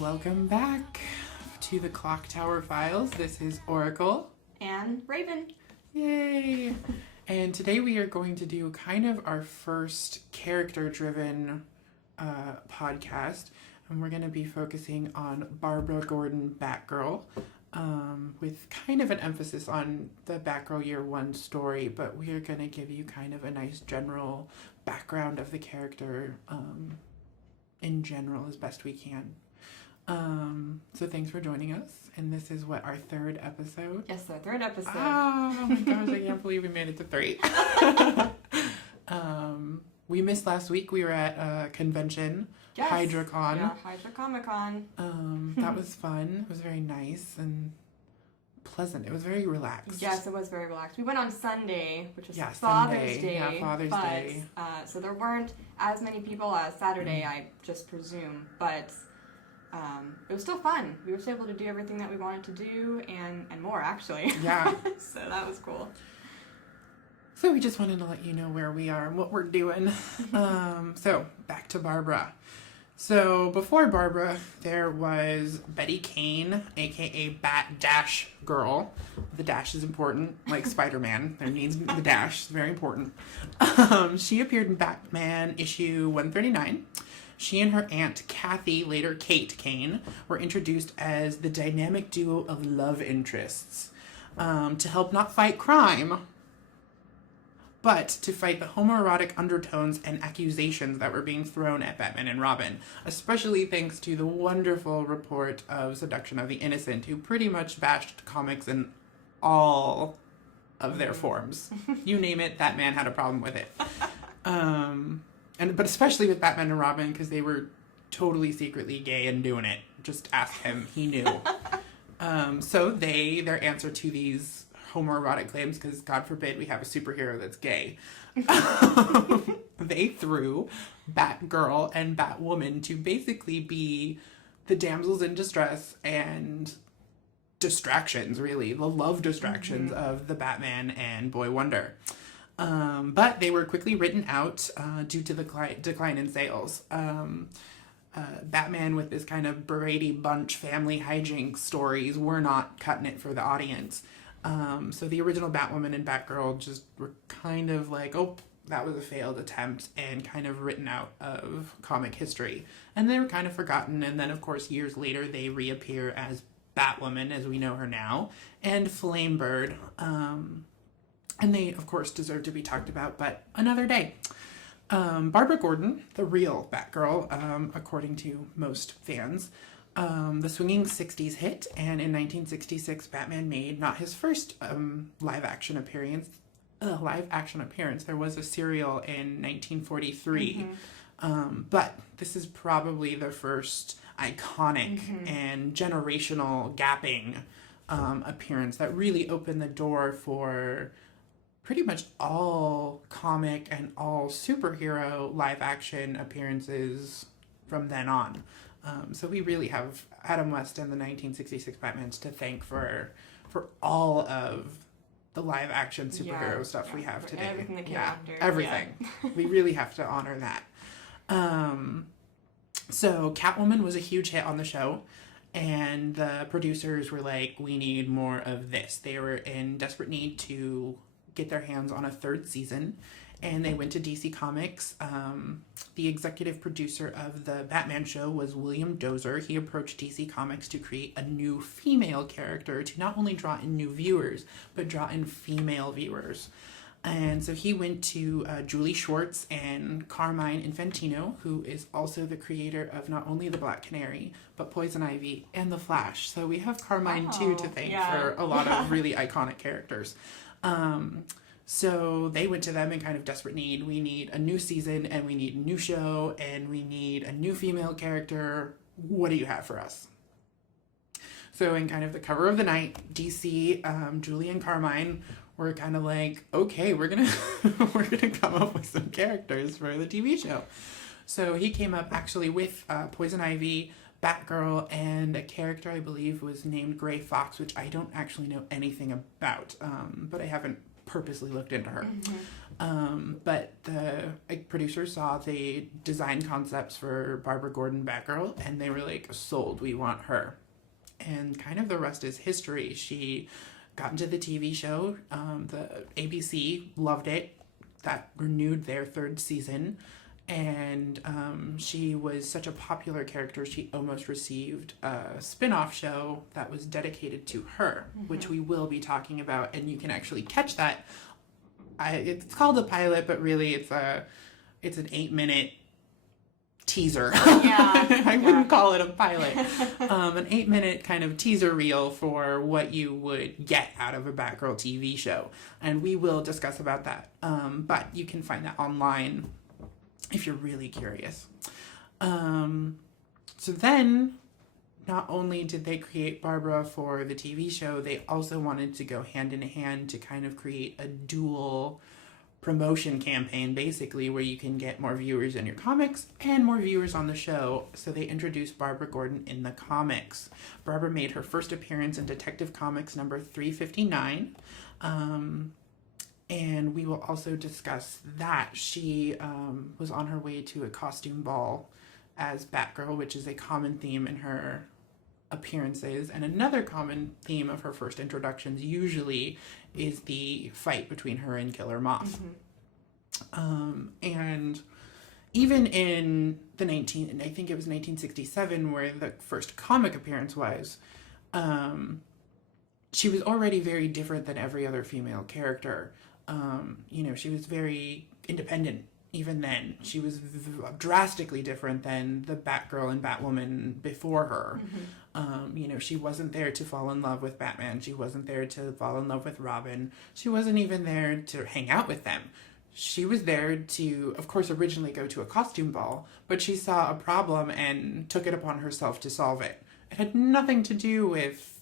Welcome back to the Clock Tower Files. This is Oracle. And Raven. Yay! And today we are going to do kind of our first character-driven podcast. And we're going to be focusing on Barbara Gordon BATGIRL, with kind of an emphasis on the Batgirl Year One story, but we are going to give you kind of a nice general background of the character in general as best we can. So thanks for joining us, and this is what, our third episode? Yes, the third episode. Oh my gosh, I can't believe we made it to 3. We missed last week. We were at a convention, Yes. HydraCon. Yeah, Hydra Comic Con. That was fun. It was very nice and pleasant. It was very relaxed. Yes, it was very relaxed. We went on Sunday, which was Father's Sunday. Day. Yeah, Father's Day. So there weren't as many people as Saturday, I just presume, but it was still fun. We were still able to do everything that we wanted to do and more, actually. Yeah. So that was cool. So we just wanted to let you know where we are and what we're doing. So back to Barbara. So before Barbara, there was Betty Kane, aka Bat Dash Girl. The dash is important, like Spider-Man. There needs the dash. It's very important. She appeared in Batman issue 139. She and her aunt Kathy, later Kate Kane, were introduced as the dynamic duo of love interests to help not fight crime, but to fight the homoerotic undertones and accusations that were being thrown at Batman and Robin, especially thanks to the wonderful report of Seduction of the Innocent, who pretty much bashed comics in all of their forms. You name it, that man had a problem with it. But especially with Batman and Robin, because they were totally secretly gay and doing it. Just ask him, he knew. So their answer to these homoerotic claims, because God forbid we have a superhero that's gay, they threw Batgirl and Batwoman to basically be the damsels in distress and distractions, really, the love distractions of the Batman and Boy Wonder. But they were quickly written out due to the decline in sales. Batman with this kind of Brady Bunch family hijinks stories were not cutting it for the audience. So the original Batwoman and Batgirl just were kind of like, oh, that was a failed attempt, and kind of written out of comic history. And they were kind of forgotten, and then, of course, years later, they reappear as Batwoman, as we know her now, and Flamebird. And they, of course, deserve to be talked about, but another day. Barbara Gordon, the real Batgirl, according to most fans, the swinging 60s hit, and in 1966, Batman made not his first live action appearance. There was a serial in 1943, but this is probably the first iconic and generational gapping appearance that really opened the door for pretty much all comic and all superhero live action appearances from then on. So we really have Adam West and the 1966 Batmans to thank for all of the live action superhero stuff we have today. Everything that came after. Everything. We really have to honor that. So Catwoman was a huge hit on the show, and the producers were like, we need more of this. They were in desperate need to get their hands on a 3rd season, and they went to DC Comics. The executive producer of the Batman show was William Dozer. He approached DC Comics to create a new female character to not only draw in new viewers, but draw in female viewers. And so he went to Julie Schwartz and Carmine Infantino, who is also the creator of not only The Black Canary, but Poison Ivy and The Flash. So we have Carmine too to thank for a lot of really iconic characters. So they went to them in kind of desperate need. We need a new season, and we need a new show, and we need a new female character. What do you have for us? So in kind of the cover of the night, DC, Julie and Carmine were kind of like, okay, we're gonna come up with some characters for the TV show. So he came up actually with Poison Ivy, Batgirl, and a character I believe was named Gray Fox, which I don't actually know anything about, but I haven't purposely looked into her. But the producers saw the design concepts for Barbara Gordon BATGIRL, and they were like, sold, we want her. And kind of the rest is history. She got into the TV show. The ABC loved it. That renewed their 3rd season. And she was such a popular character, she almost received a spin-off show that was dedicated to her, which we will be talking about. And you can actually catch that. It's called a pilot, but really it's an 8-minute teaser. Yeah. I wouldn't call it a pilot. An 8-minute kind of teaser reel for what you would get out of a Batgirl TV show. And we will discuss about that. But you can find that online if you're really curious. So then, not only did they create Barbara for the TV show, they also wanted to go hand in hand to kind of create a dual promotion campaign, basically, where you can get more viewers in your comics and more viewers on the show. So they introduced Barbara Gordon in the comics. Barbara made her first appearance in Detective Comics number 359. And we will also discuss that. She was on her way to a costume ball as Batgirl, which is a common theme in her appearances. And another common theme of her first introductions usually is the fight between her and Killer Moth. And even in I think it was 1967, where the first comic appearance was, she was already very different than every other female character. She was very independent even then. She was drastically different than the Batgirl and Batwoman before her. She wasn't there to fall in love with Batman. She wasn't there to fall in love with Robin. She wasn't even there to hang out with them. She was there to, of course, originally go to a costume ball, but she saw a problem and took it upon herself to solve it. It had nothing to do with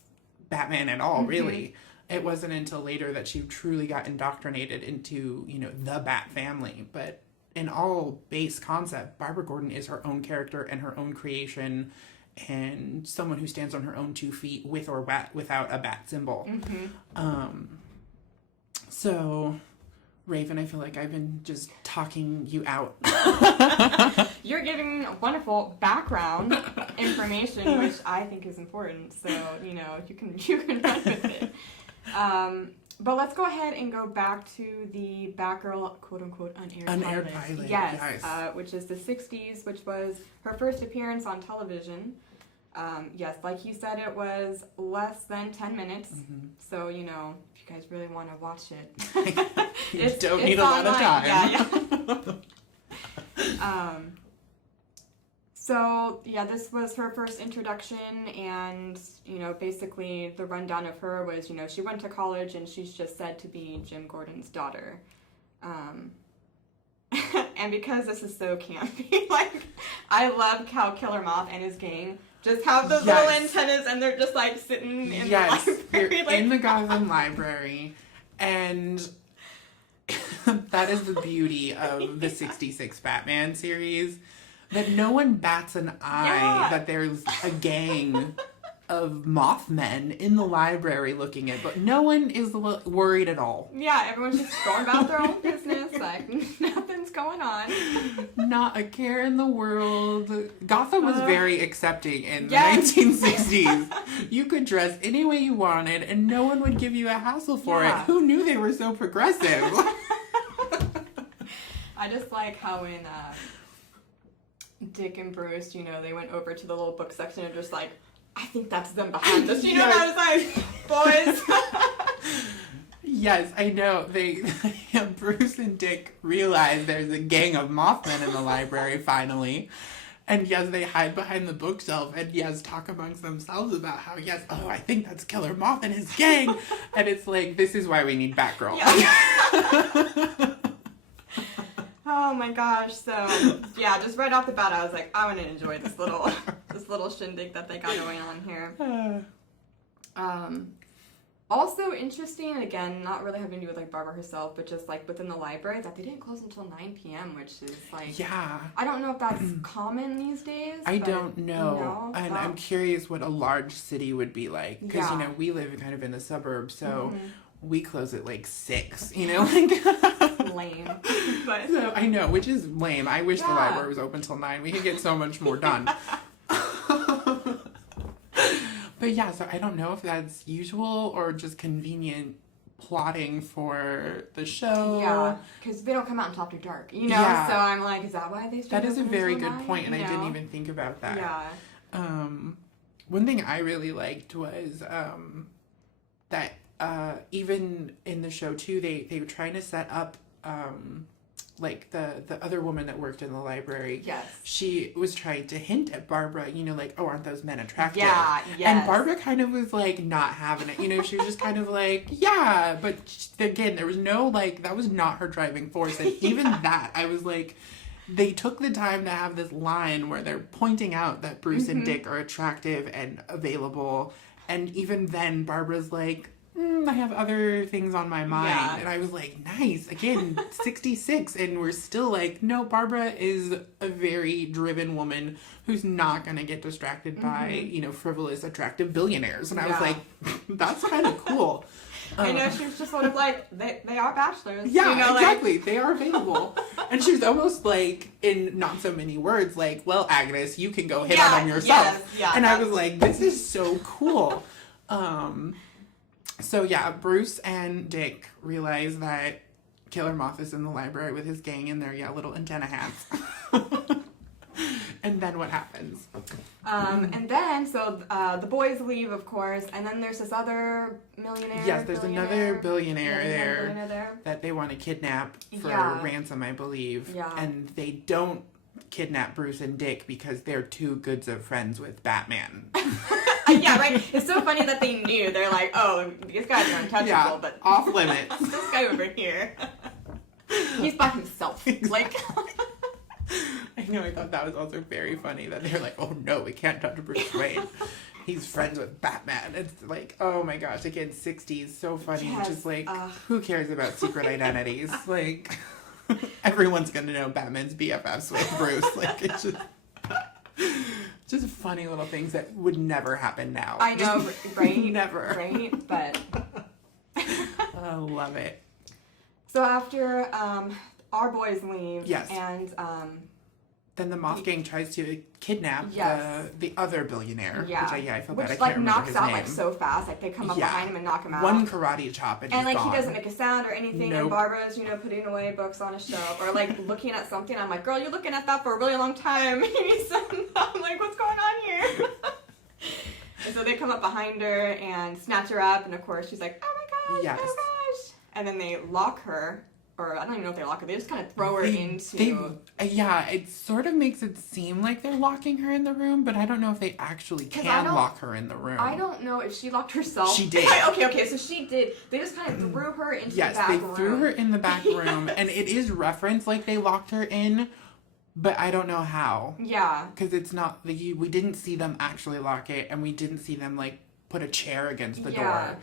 Batman at all, really. It wasn't until later that she truly got indoctrinated into, the Bat family. But in all base concept, Barbara Gordon is her own character and her own creation, and someone who stands on her own 2 feet with or without a bat symbol. So, Raven, I feel like I've been just talking you out. You're giving wonderful background information, which I think is important. So, you can run with it. But let's go ahead and go back to the Batgirl, quote-unquote, unaired pilot. Yes, nice. Which is the 60s, which was her first appearance on television. Yes, like you said, it was less than 10 minutes. So, if you guys really want to watch it, you don't need a lot of time. Yeah. So, this was her first introduction, and, basically the rundown of her was, she went to college and she's just said to be Jim Gordon's daughter. And because this is so campy, I love how Killer Moth and his gang just have those little antennas and they're just, sitting in the library. You're in the Gotham Library, and that is the beauty of the 66 Batman series. That no one bats an eye that there's a gang of Mothmen in the library looking at, but no one is worried at all. Yeah, everyone's just going about their own business, nothing's going on. Not a care in the world. Gotham was very accepting in the 1960s. You could dress any way you wanted, and no one would give you a hassle for it. Who knew they were so progressive? I just like how in Dick and Bruce, they went over to the little book section and just I think that's them behind us. I was boys. Yes, I know. Bruce and Dick realize there's a gang of Mothmen in the library finally. And yes, they hide behind the bookshelf and talk amongst themselves about how, I think that's Killer Moth and his gang. And it's this is why we need Batgirl. Yeah. Oh my gosh! So just right off the bat, I was like, I want to enjoy this little shindig that they got going on here. Also interesting, again, not really having to do with Barbara herself, but just within the library, that they didn't close until 9 p.m., which is I don't know if that's common these days. I don't know, and I'm curious what a large city would be like, because we live kind of in the suburbs, so. We close at 6, lame. But So, I know, which is lame. I wish the Yeah. library was open till 9. We could get so much more done. But yeah, so I don't know if that's usual or just convenient plotting for the show. yeah, because they don't come out until after dark, you know. Yeah. So I'm like, is that why they? That is a very good point, point, and I didn't even think about that. Yeah. One thing I really liked was that even in the show too, they were trying to set up like the other woman that worked in the library. Yes. She was trying to hint at Barbara, you know, like, oh, aren't those men attractive? Yeah. Yes. And Barbara kind of was like not having it, you know. She was just kind of like, yeah, but again, there was no like that was not her driving force, and even that I was like. They took the time to have this line where they're pointing out that Bruce and Dick are attractive and available. And even then, Barbara's like, I have other things on my mind. Yeah. And I was like, nice. Again, 66. And we're still like, no, Barbara is a very driven woman who's not going to get distracted by, you know, frivolous, attractive billionaires. And I was like, that's kind of cool. I know, she was just sort of like, they are bachelors. Yeah, you know, exactly. They are available. And she was almost like, in not so many words, like, well, Agnes, you can go hit on them yourself. Yes, yeah, and I was like, this is so cool. So yeah, Bruce and Dick realize that Killer Moth is in the library with his gang in their little antenna hats. And then what happens? And then, so the boys leave, of course, and then there's this other millionaire. Yes, there's another billionaire there there that they want to kidnap for Yeah. ransom, I believe. Yeah. And they don't kidnap Bruce and Dick because they're too good of friends with Batman. Yeah, right. It's so funny that they knew. They're like, oh, these guys are untouchable, Yeah, but off limits. this guy over here, he's by himself. Like, I know, I thought that was also very funny that they're like, oh no, we can't touch Bruce Wayne. He's friends with Batman. It's like, oh my gosh, again, 60s, so funny. Yes, Just like, who cares about secret identities? Like, everyone's gonna know Batman's BFFs with Bruce. Like, it's just funny little things that would never happen now. I know, Just right? Never. Right? But I love it. so after our boys leave, Yes. and Then the Moth Gang tries to kidnap Yes. the other billionaire. yeah, Which I feel which bad I like can't remember knocks his out name. like so fast. Like they come up behind him and knock him out. One karate chop and he's like gone. he doesn't make a sound or anything, and Nope. Barbara's, putting away books on a shelf or like looking at something. I'm like, girl, you're looking at that for a really long time. I'm like, what's going on here? And so they come up behind her and snatch her up, and of course she's like, oh my gosh, Yes. oh gosh. And then they lock her, or I don't even know if they lock her, they just kind of throw her into... Yeah, it sort of makes it seem like they're locking her in the room, but I don't know if they actually 'Cause can lock her in the room. I don't know if she locked herself. She did. Okay, so she did. They just kind of threw her into the back room. Yes, they threw her in the back room, Yes. and it is referenced like they locked her in, but I don't know how. Yeah. Because it's not, we didn't see them actually lock it, and we didn't see them, like, put a chair against the door.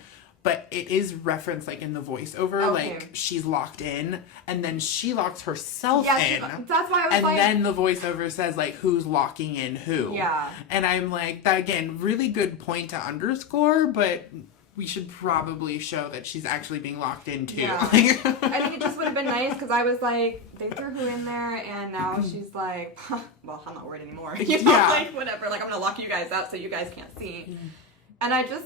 But it is referenced, like, in the voiceover, Okay. like, she's locked in, and then she locks herself in. That's why I was And like... then the voiceover says, like, who's locking in who. Yeah. And I'm like, that, again, really good point to underscore, but we should probably show that she's actually being locked in, too. Yeah. I think it just would have been nice, because I was like, they threw her in there, and now she's like, well, I'm not worried anymore. Yeah. Like, whatever, like, I'm going to lock you guys out so you guys can't see. And I just,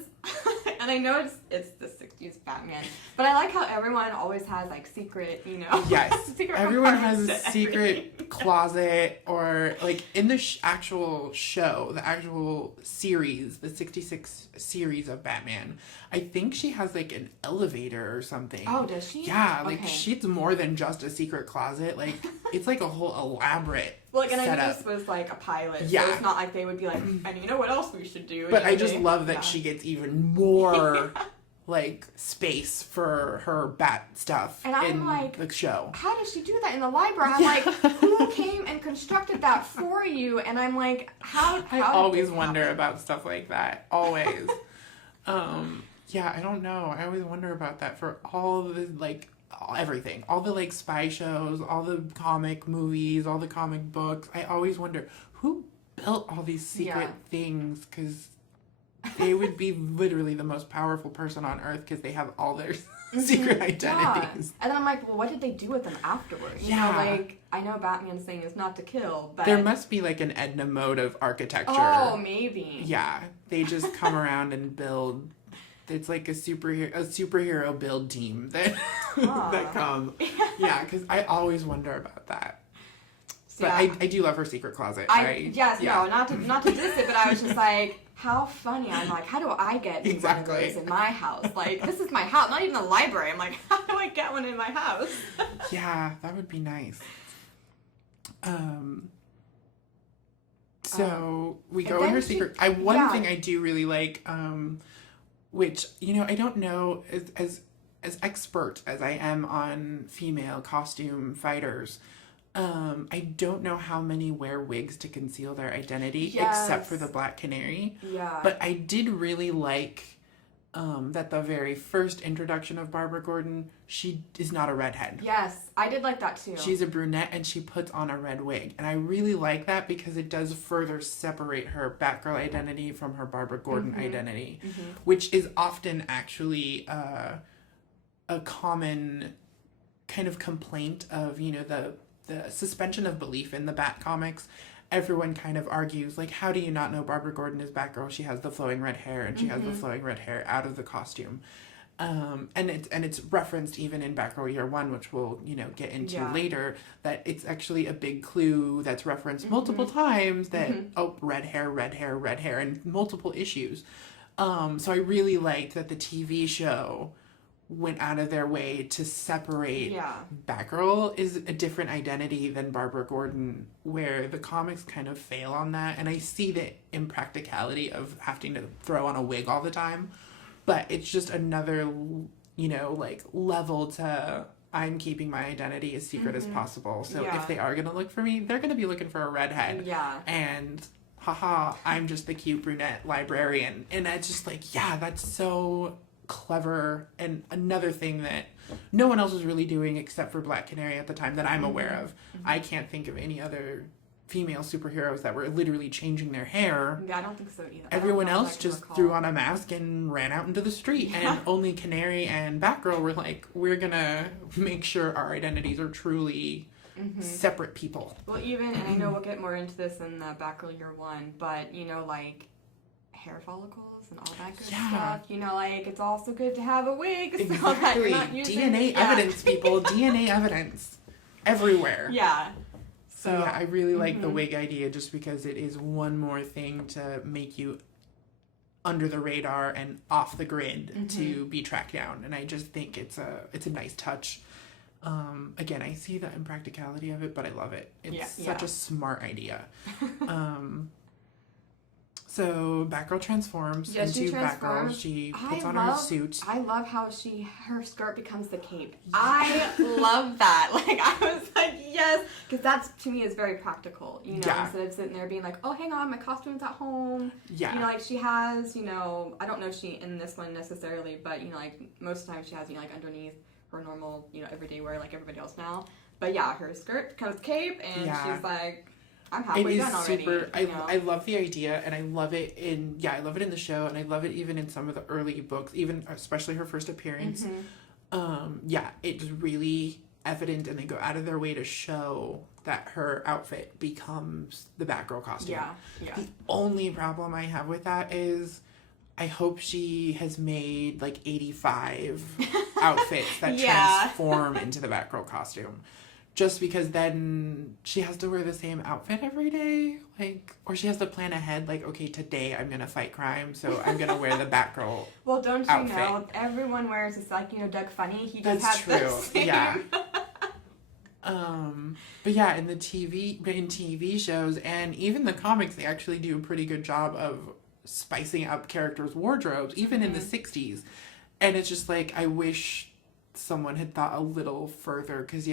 and I know it's the 60s Batman, but I like how everyone always has, like, secret, Yes. secret Everyone has a compartments to secret everything. closet, or, like, in the actual show, the actual series, the 66 series of Batman, I think she has, like, an elevator or something. Oh, does she? Yeah, like, Okay. she's more than just a secret closet. Like, it's, like, a whole elaborate Well, like, and I knew setup. this was, like, a pilot, Yeah. so it's not like they would be like, and you know what else we should do? But I know, just they- love that yeah. she gets even more, like, space for her bat stuff And I'm in like, the show. How does she do that in the library? I'm like, who came and constructed that for you? And I'm like, how I did always this wonder happen? about stuff like that. Always. Yeah, I don't know. I always wonder about that for all the, like, everything. All the, like, spy shows, all the comic movies, all the comic books. I always wonder, who built all these secret things? Because they would be literally the most powerful person on Earth because they have all their secret identities. Yeah. And then I'm like, well, what did they do with them afterwards? You know, like, I know Batman's thing is not to kill, but... There must be, like, an Edna mode of architecture. Oh, maybe. Yeah. They just come around and build... It's like a superhero build team that, that come. Yeah, because I always wonder about that. But I do love her secret closet. No, not to diss it, but I was just like, how funny. I'm like, how do I get one of those in my house? Like, this is my house, not even a library. I'm like, how do I get one in my house? Yeah, that would be nice. So we go in her secret. One thing I do really like, which, you know, I don't know, as expert as I am on female costume fighters, I don't know how many wear wigs to conceal their identity, except for the Black Canary. Yeah. But I did really like that the very first introduction of Barbara Gordon, she is not a redhead. Yes, I did like that too. She's a brunette and she puts on a red wig. And I really like that because it does further separate her Batgirl identity from her Barbara Gordon identity, which is often actually a common kind of complaint of, you know, the suspension of belief in the Bat comics. Everyone kind of argues, like, how do you not know Barbara Gordon is Batgirl? She has the flowing red hair, and she has the flowing red hair out of the costume. And it's referenced even in Batgirl Year One, which we'll, you know, get into later, that it's actually a big clue that's referenced multiple times that, red hair, and multiple issues. So I really liked that the TV show went out of their way to separate Batgirl is a different identity than Barbara Gordon, where the comics kind of fail on that. And I see the impracticality of having to throw on a wig all the time, but it's just another, you know, like, level to I'm keeping my identity as secret as possible. So if they are going to look for me, they're going to be looking for a redhead. Yeah. And haha, I'm just the cute brunette librarian. And it's just like, yeah, that's so clever, and another thing that no one else was really doing except for Black Canary at the time that I'm aware of. I can't think of any other female superheroes that were literally changing their hair. Yeah, I don't think so either. Everyone else just threw on a mask and ran out into the street, and only Canary and Batgirl were like, we're gonna make sure our identities are truly separate people. Well, even, and I know we'll get more into this in the Batgirl Year One, but, you know, like, hair follicles and all that good stuff. You know, like, it's also good to have a wig. Exactly. So that you're not using DNA evidence, people. DNA evidence. Everywhere. Yeah. So yeah, I really like the wig idea just because it is one more thing to make you under the radar and off the grid to be tracked down. And I just think it's a nice touch. Again, I see the impracticality of it, but I love it. It's such a smart idea. So Batgirl transforms into Batgirl. She puts on her suit. I love how her skirt becomes the cape. Yeah. I love that. Like, I was like, yes, because that's, to me, is very practical. You know, instead of sitting there being like, oh, hang on, my costume's at home. Yeah. You know, like, she has, you know, I don't know if she in this one necessarily, but, you know, like, most of the time she has, you know, like, underneath her normal, you know, everyday wear like everybody else now. But yeah, her skirt becomes cape, and she's like, I'm halfway done already. Super, I love the idea, and I love it in the show, and I love it even in some of the early books, even especially her first appearance. It's really evident, and they go out of their way to show that her outfit becomes the Batgirl costume. Yeah. The only problem I have with that is I hope she has made like 85 outfits that transform into the Batgirl costume. Just because then she has to wear the same outfit every day, like, or she has to plan ahead, like, okay, today I'm gonna fight crime, so I'm gonna wear the Batgirl. Well, don't you know? Everyone wears this, like, you know, Doug Funny. He just has the same. Yeah. But yeah, in TV shows and even the comics, they actually do a pretty good job of spicing up characters' wardrobes, even in the 60s. And it's just like, I wish someone had thought a little further, because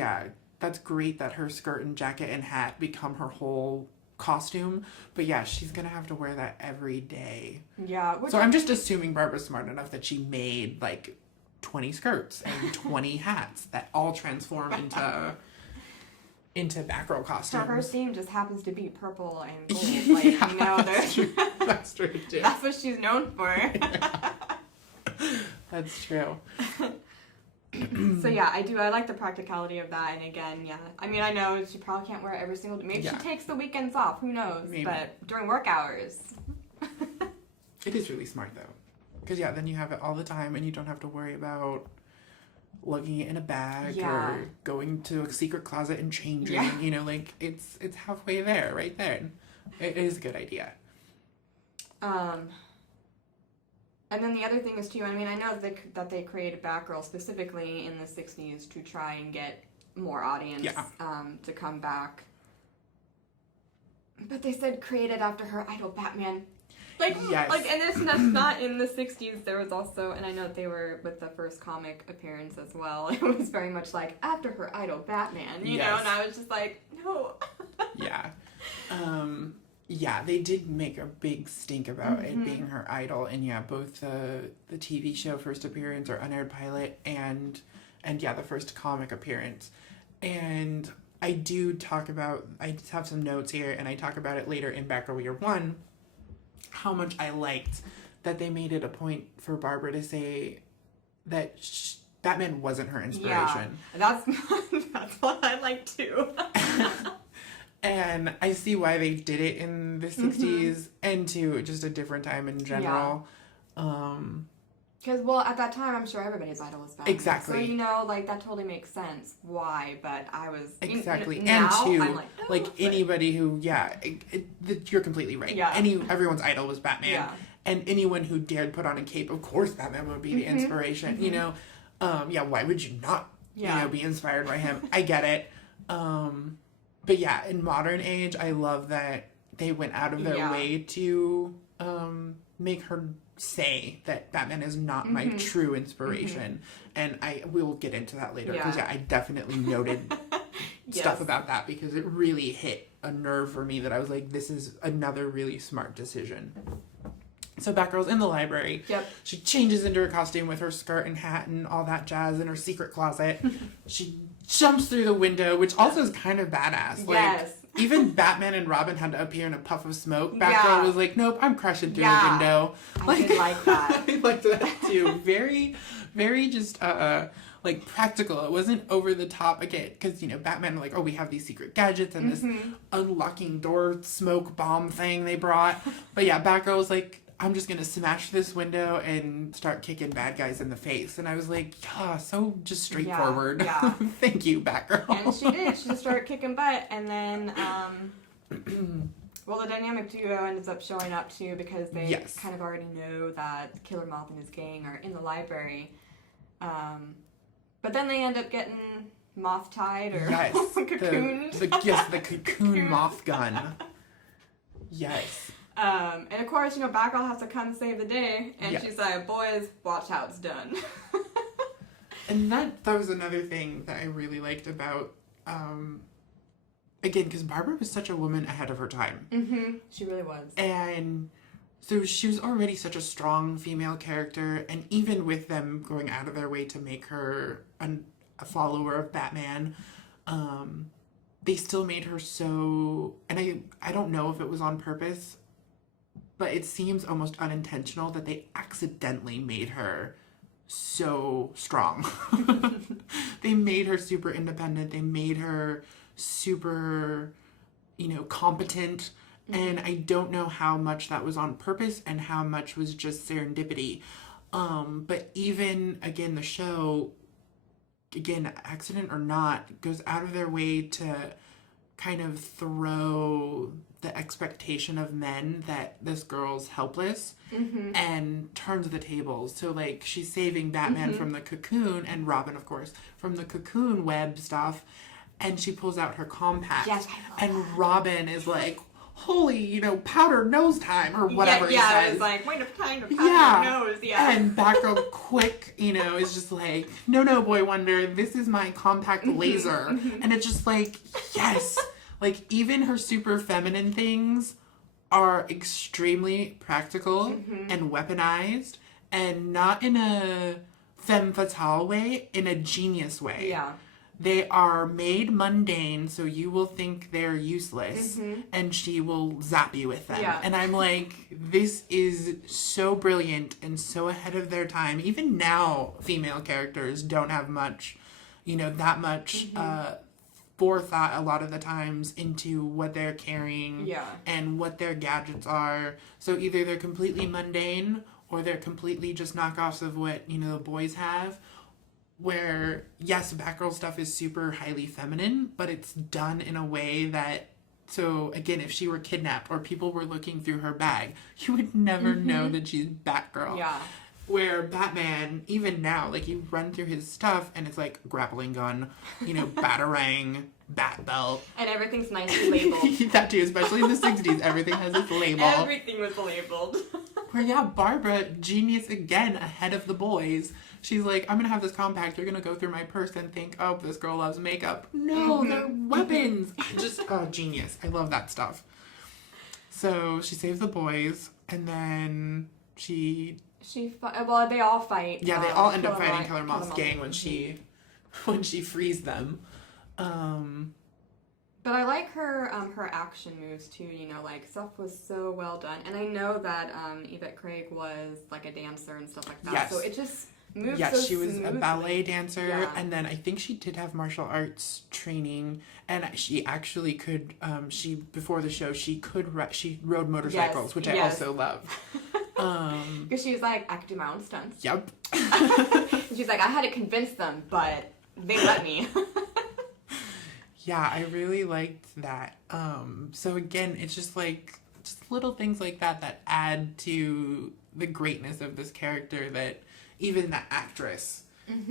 that's great that her skirt and jacket and hat become her whole costume. But yeah, she's going to have to wear that every day. Yeah. So I'm just assuming Barbara's smart enough that she made like 20 skirts and 20 hats that all transform into Batgirl costumes. So her theme just happens to be purple and gold. Like, you know, that's true. That's true too. That's what she's known for. That's true. So yeah, I like the practicality of that, and again, yeah, I mean, I know she probably can't wear it every single day. Maybe she takes the weekends off, who knows? Maybe. But during work hours. It is really smart though, because yeah, then you have it all the time, and you don't have to worry about lugging it in a bag or going to a secret closet and changing. Yeah. You know, like it's halfway there, right there. It is a good idea. And then the other thing is too, I mean, I know that they created Batgirl specifically in the 60s to try and get more audience to come back. But they said created after her idol Batman. Like, and that's not in the 60s. There was also, and I know they were with the first comic appearance as well. It was very much like after her idol Batman, you know, and I was just like, no. Yeah. Yeah, they did make a big stink about it being her idol, and yeah, both the TV show first appearance or unaired pilot and yeah, the first comic appearance. And I have some notes here, and I talk about it later in Batgirl Year One, how much I liked that they made it a point for Barbara to say that Batman wasn't her inspiration. Yeah, that's what I like too. And I see why they did it in the 60s and to just a different time in general. Because, well, at that time, I'm sure everybody's idol was Batman. Exactly. So, you know, like, that totally makes sense why, but I was... Exactly. Now, and two, I'm like, oh, like, anybody who, you're completely right. Yeah. Everyone's idol was Batman. Yeah. And anyone who dared put on a cape, of course Batman would be the inspiration, you know? Why would you not, you know, be inspired by him? I get it. But yeah, in modern age, I love that they went out of their way to make her say that Batman is not my true inspiration. And we will get into that later, because I definitely noted stuff about that, because it really hit a nerve for me that I was like, this is another really smart decision. So Batgirl's in the library. Yep. She changes into her costume with her skirt and hat and all that jazz in her secret closet. She jumps through the window, which also is kind of badass. Like, even Batman and Robin had to appear in a puff of smoke. Batgirl was like, nope, I'm crushing through the window. I did like that. I liked that too. Very, very just, like, practical. It wasn't over the top again, because, you know, Batman, like, we have these secret gadgets and this unlocking door smoke bomb thing they brought. But yeah, Batgirl was like, I'm just gonna smash this window and start kicking bad guys in the face. And I was like, so just straightforward. Yeah. Thank you, Batgirl. And she did. She just started kicking butt. And then, well, the dynamic duo ends up showing up too, because they kind of already know that Killer Moth and his gang are in the library. But then they end up getting moth-tied or cocooned. The cocoon moth gun. Yes. And of course, you know, Batgirl has to come save the day, and she's like, boys, watch how it's done. And that was another thing that I really liked about, again, because Barbara was such a woman ahead of her time. She really was. And so she was already such a strong female character, and even with them going out of their way to make her a follower of Batman, they still made her so, and I don't know if it was on purpose, but it seems almost unintentional that they accidentally made her so strong. They made her super independent. They made her super, you know, competent. And I don't know how much that was on purpose and how much was just serendipity. But even, again, the show, again, accident or not, goes out of their way to kind of throw the expectation of men that this girl's helpless and turns the tables. So, like, she's saving Batman from the cocoon, and Robin, of course, from the cocoon web stuff, and she pulls out her compact. Yes, and Robin is like, holy, you know, powder nose time, or whatever he says. It's like, wait, it's time to powder your nose, And Batgirl quick, you know, is just like, no, Boy Wonder, this is my compact laser. And it's just like, yes. Like, even her super feminine things are extremely practical and weaponized, and not in a femme fatale way, in a genius way. Yeah. they are made mundane, so you will think they're useless, and she will zap you with them. Yeah. And I'm like, this is so brilliant and so ahead of their time. Even now, female characters don't have much, that much forethought a lot of the times into what they're carrying and what their gadgets are. So either they're completely mundane or they're completely just knockoffs of what, the boys have. Where, yes, Batgirl stuff is super highly feminine, but it's done in a way that, so again, if she were kidnapped or people were looking through her bag, you would never know that she's Batgirl. Yeah. Where Batman, even now, like, you run through his stuff and it's like grappling gun, batarang, bat belt. And everything's nicely labeled. That too, especially in the 60s, everything has its label. Everything was labeled. Where, yeah, Barbara, genius again, ahead of the boys. She's like, I'm going to have this compact. You're going to go through my purse and think, oh, this girl loves makeup. No, they're weapons. Just, genius. I love that stuff. So she saves the boys, and then well, they all fight. Yeah, they all end up fighting Killer Moth's gang when she frees them. But I like her action moves too, like stuff was so well done. And I know that Yvette Craig was like a dancer and stuff like that. Yes. So it just moved yes, so she was smoothly. a ballet dancer, Yeah. and then I think she did have martial arts training, and she actually could, before the show, she rode motorcycles, which I also love. Because she was like, I could do my own stunts. Yep. And she's like, I had to convince them, but they let me. Yeah, I really liked that. So again, it's just like, just little things like that add to the greatness of this character that even the actress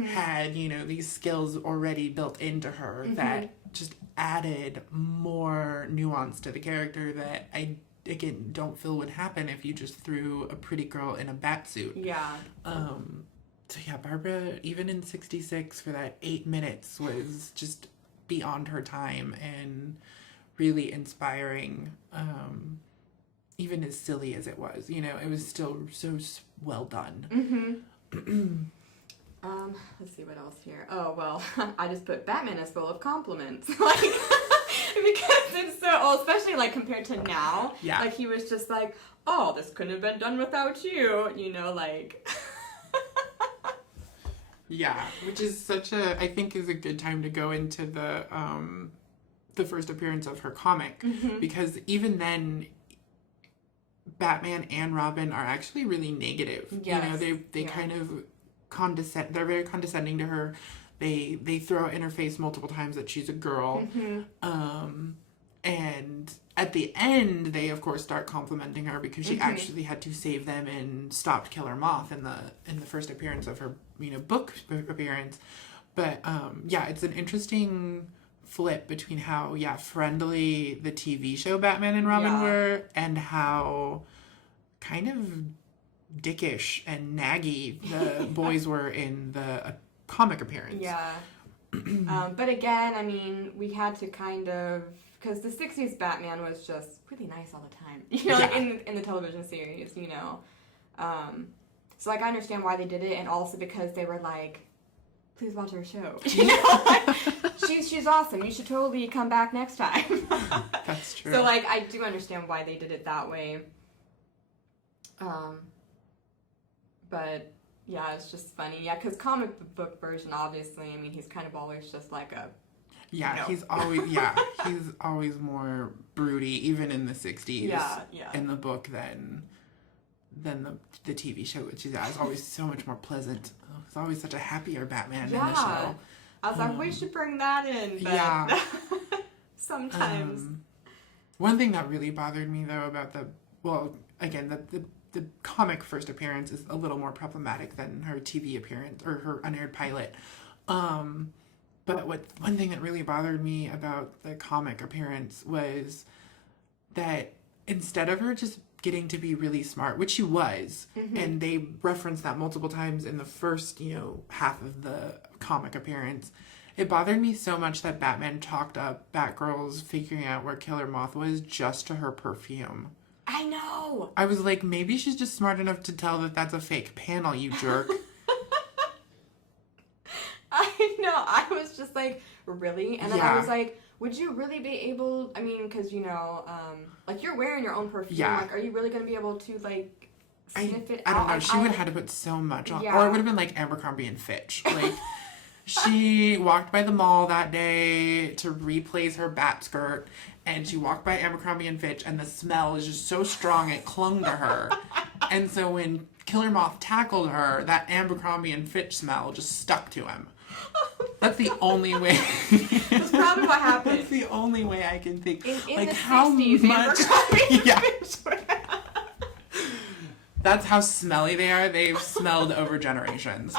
had, these skills already built into her that just added more nuance to the character that I, again, don't feel would happen if you just threw a pretty girl in a bat suit. Yeah. So yeah, Barbara, even in 66 for that 8 minutes was just beyond her time and really inspiring. Even as silly as it was, it was still so well done. Let's see what else here. Oh, well, I just put Batman is full of compliments. Like, because it's so, especially like compared to now. Yeah. Like he was just like, oh, this couldn't have been done without you, like. Yeah, which is I think is a good time to go into the first appearance of her comic, because even then, Batman and Robin are actually really negative. Yes. They kind of condescend. They're very condescending to her. They throw in her face multiple times that she's a girl. And at the end, they of course start complimenting her because she actually had to save them and stopped Killer Moth in the first appearance of her book appearance. But yeah, it's an interesting flip between how friendly the TV show Batman and Robin were and how kind of dickish and naggy the boys were in the comic appearance. Yeah. But again, I mean, we had to kind of, because the 60s Batman was just really nice all the time. Like in the television series, So like I understand why they did it, and also because they were like, please watch our show. She's awesome. You should totally come back next time. That's true. So like I do understand why they did it that way. But yeah, it's just funny. Yeah, because comic book version, obviously, I mean, he's kind of always just like a. Yeah, he's always more broody, even in the 60s. Yeah. In the book than the TV show, which is always so much more pleasant. It's always such a happier Batman in the show. I was like, we should bring that in, but sometimes. One thing that really bothered me, though, about the comic first appearance is a little more problematic than her TV appearance or her unaired pilot. But one thing that really bothered me about the comic appearance was that instead of her just getting to be really smart, which she was, and they referenced that multiple times in the first, half of the comic appearance, it bothered me so much that Batman talked up Batgirl's figuring out where Killer Moth was just to her perfume. I know! I was like, maybe she's just smart enough to tell that that's a fake panel, you jerk. I know. I was just like really? And then I was like, would you really be able, I mean, because, you know, like, you're wearing your own perfume. Yeah. Like, are you really going to be able to, like, sniff it out? I don't know. She would have had to put so much on. Yeah. Or it would have been like Abercrombie and Fitch. Like, she walked by the mall that day to replace her bat skirt, and she walked by Abercrombie and Fitch, and the smell is just so strong it clung to her. And so when Killer Moth tackled her, that Abercrombie and Fitch smell just stuck to him. That's the only way. That's probably what happened. That's the only way I can think. In like, the how 60s, much? Abercrombie Yeah. Fitch. That's how smelly they are. They've smelled over generations.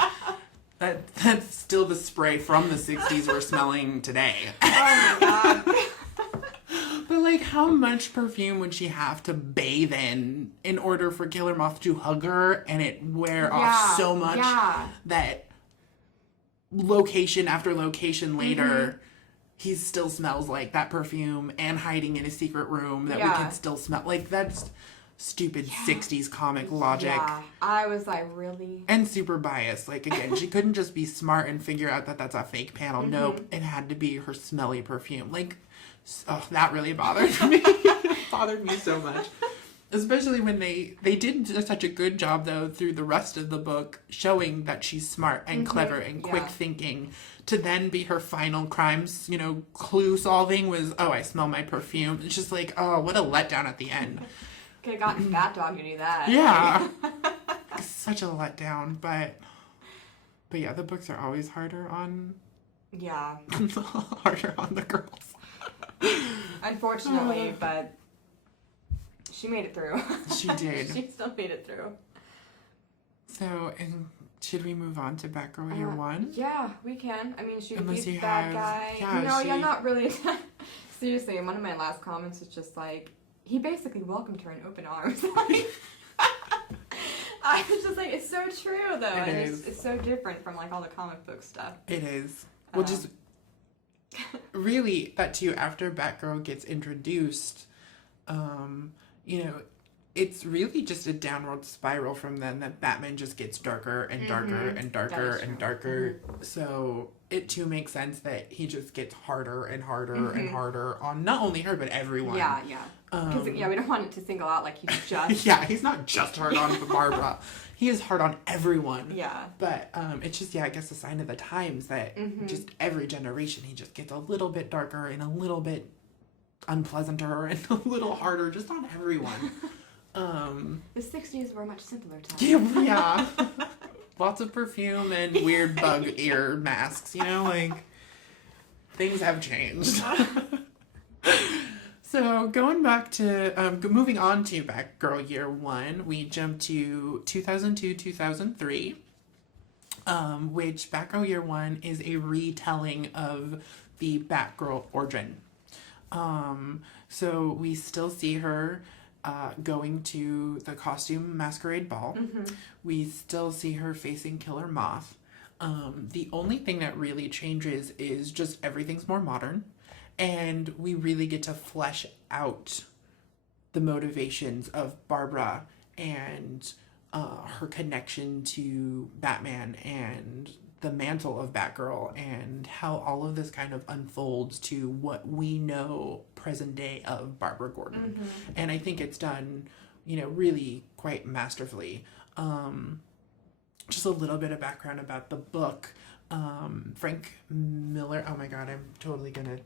That's still the spray from the 60s we're smelling today. Oh my god. But, like, how much perfume would she have to bathe in order for Killer Moth to hug her and it wear off so much that location after location later, he still smells like that perfume and hiding in a secret room that we can still smell. Like, that's stupid 60s comic logic. Yeah. I was like, really? And super biased. Like, again, she couldn't just be smart and figure out that that's a fake panel. Nope. It had to be her smelly perfume. Like, oh, that really bothered me. It bothered me so much. Especially when they did such a good job, though, through the rest of the book, showing that she's smart and clever and quick thinking. To then be her final crimes, you know, clue solving was, oh, I smell my perfume. It's just like, oh, what a letdown at the end. Could have gotten Bat Dog to do that. Yeah. Such a letdown, but yeah, the books are always harder on harder on the girls. Unfortunately, but she made it through. She did. She still made it through. So, and should we move on to Batgirl Year One? Yeah, we can. I mean, she Unless beat the you bad have- guy. yeah, not really. Seriously, one of my last comments is just like, he basically welcomed her in open arms. Like, I was just like, it's so true though, and it's so different from like all the comic book stuff. It is. Well, just really that too. After Batgirl gets introduced, you know, it's really just a downward spiral from then. That Batman just gets darker and darker and darker and darker. So it too makes sense that he just gets harder and harder and harder on not only her but everyone. Yeah. Because we don't want it to single out like he's just. Yeah, he's not just hard on Barbara. He is hard on everyone. Yeah. But it's just, I guess a sign of the times that just every generation he just gets a little bit darker and a little bit unpleasanter and a little harder just on everyone. The 60s were a much simpler time. Yeah. Lots of perfume and weird bug ear masks, you know, like things have changed. So going back to, moving on to Batgirl Year One, we jump to 2002-2003, which Batgirl Year One is a retelling of the Batgirl origin. So we still see her going to the costume masquerade ball. We still see her facing Killer Moth. The only thing that really changes is just everything's more modern. And we really get to flesh out the motivations of Barbara and her connection to Batman and the mantle of Batgirl and how all of this kind of unfolds to what we know present day of Barbara Gordon. And I think it's done, you know, really quite masterfully. Just a little bit of background about the book. Frank Miller, oh my god, I'm totally gonna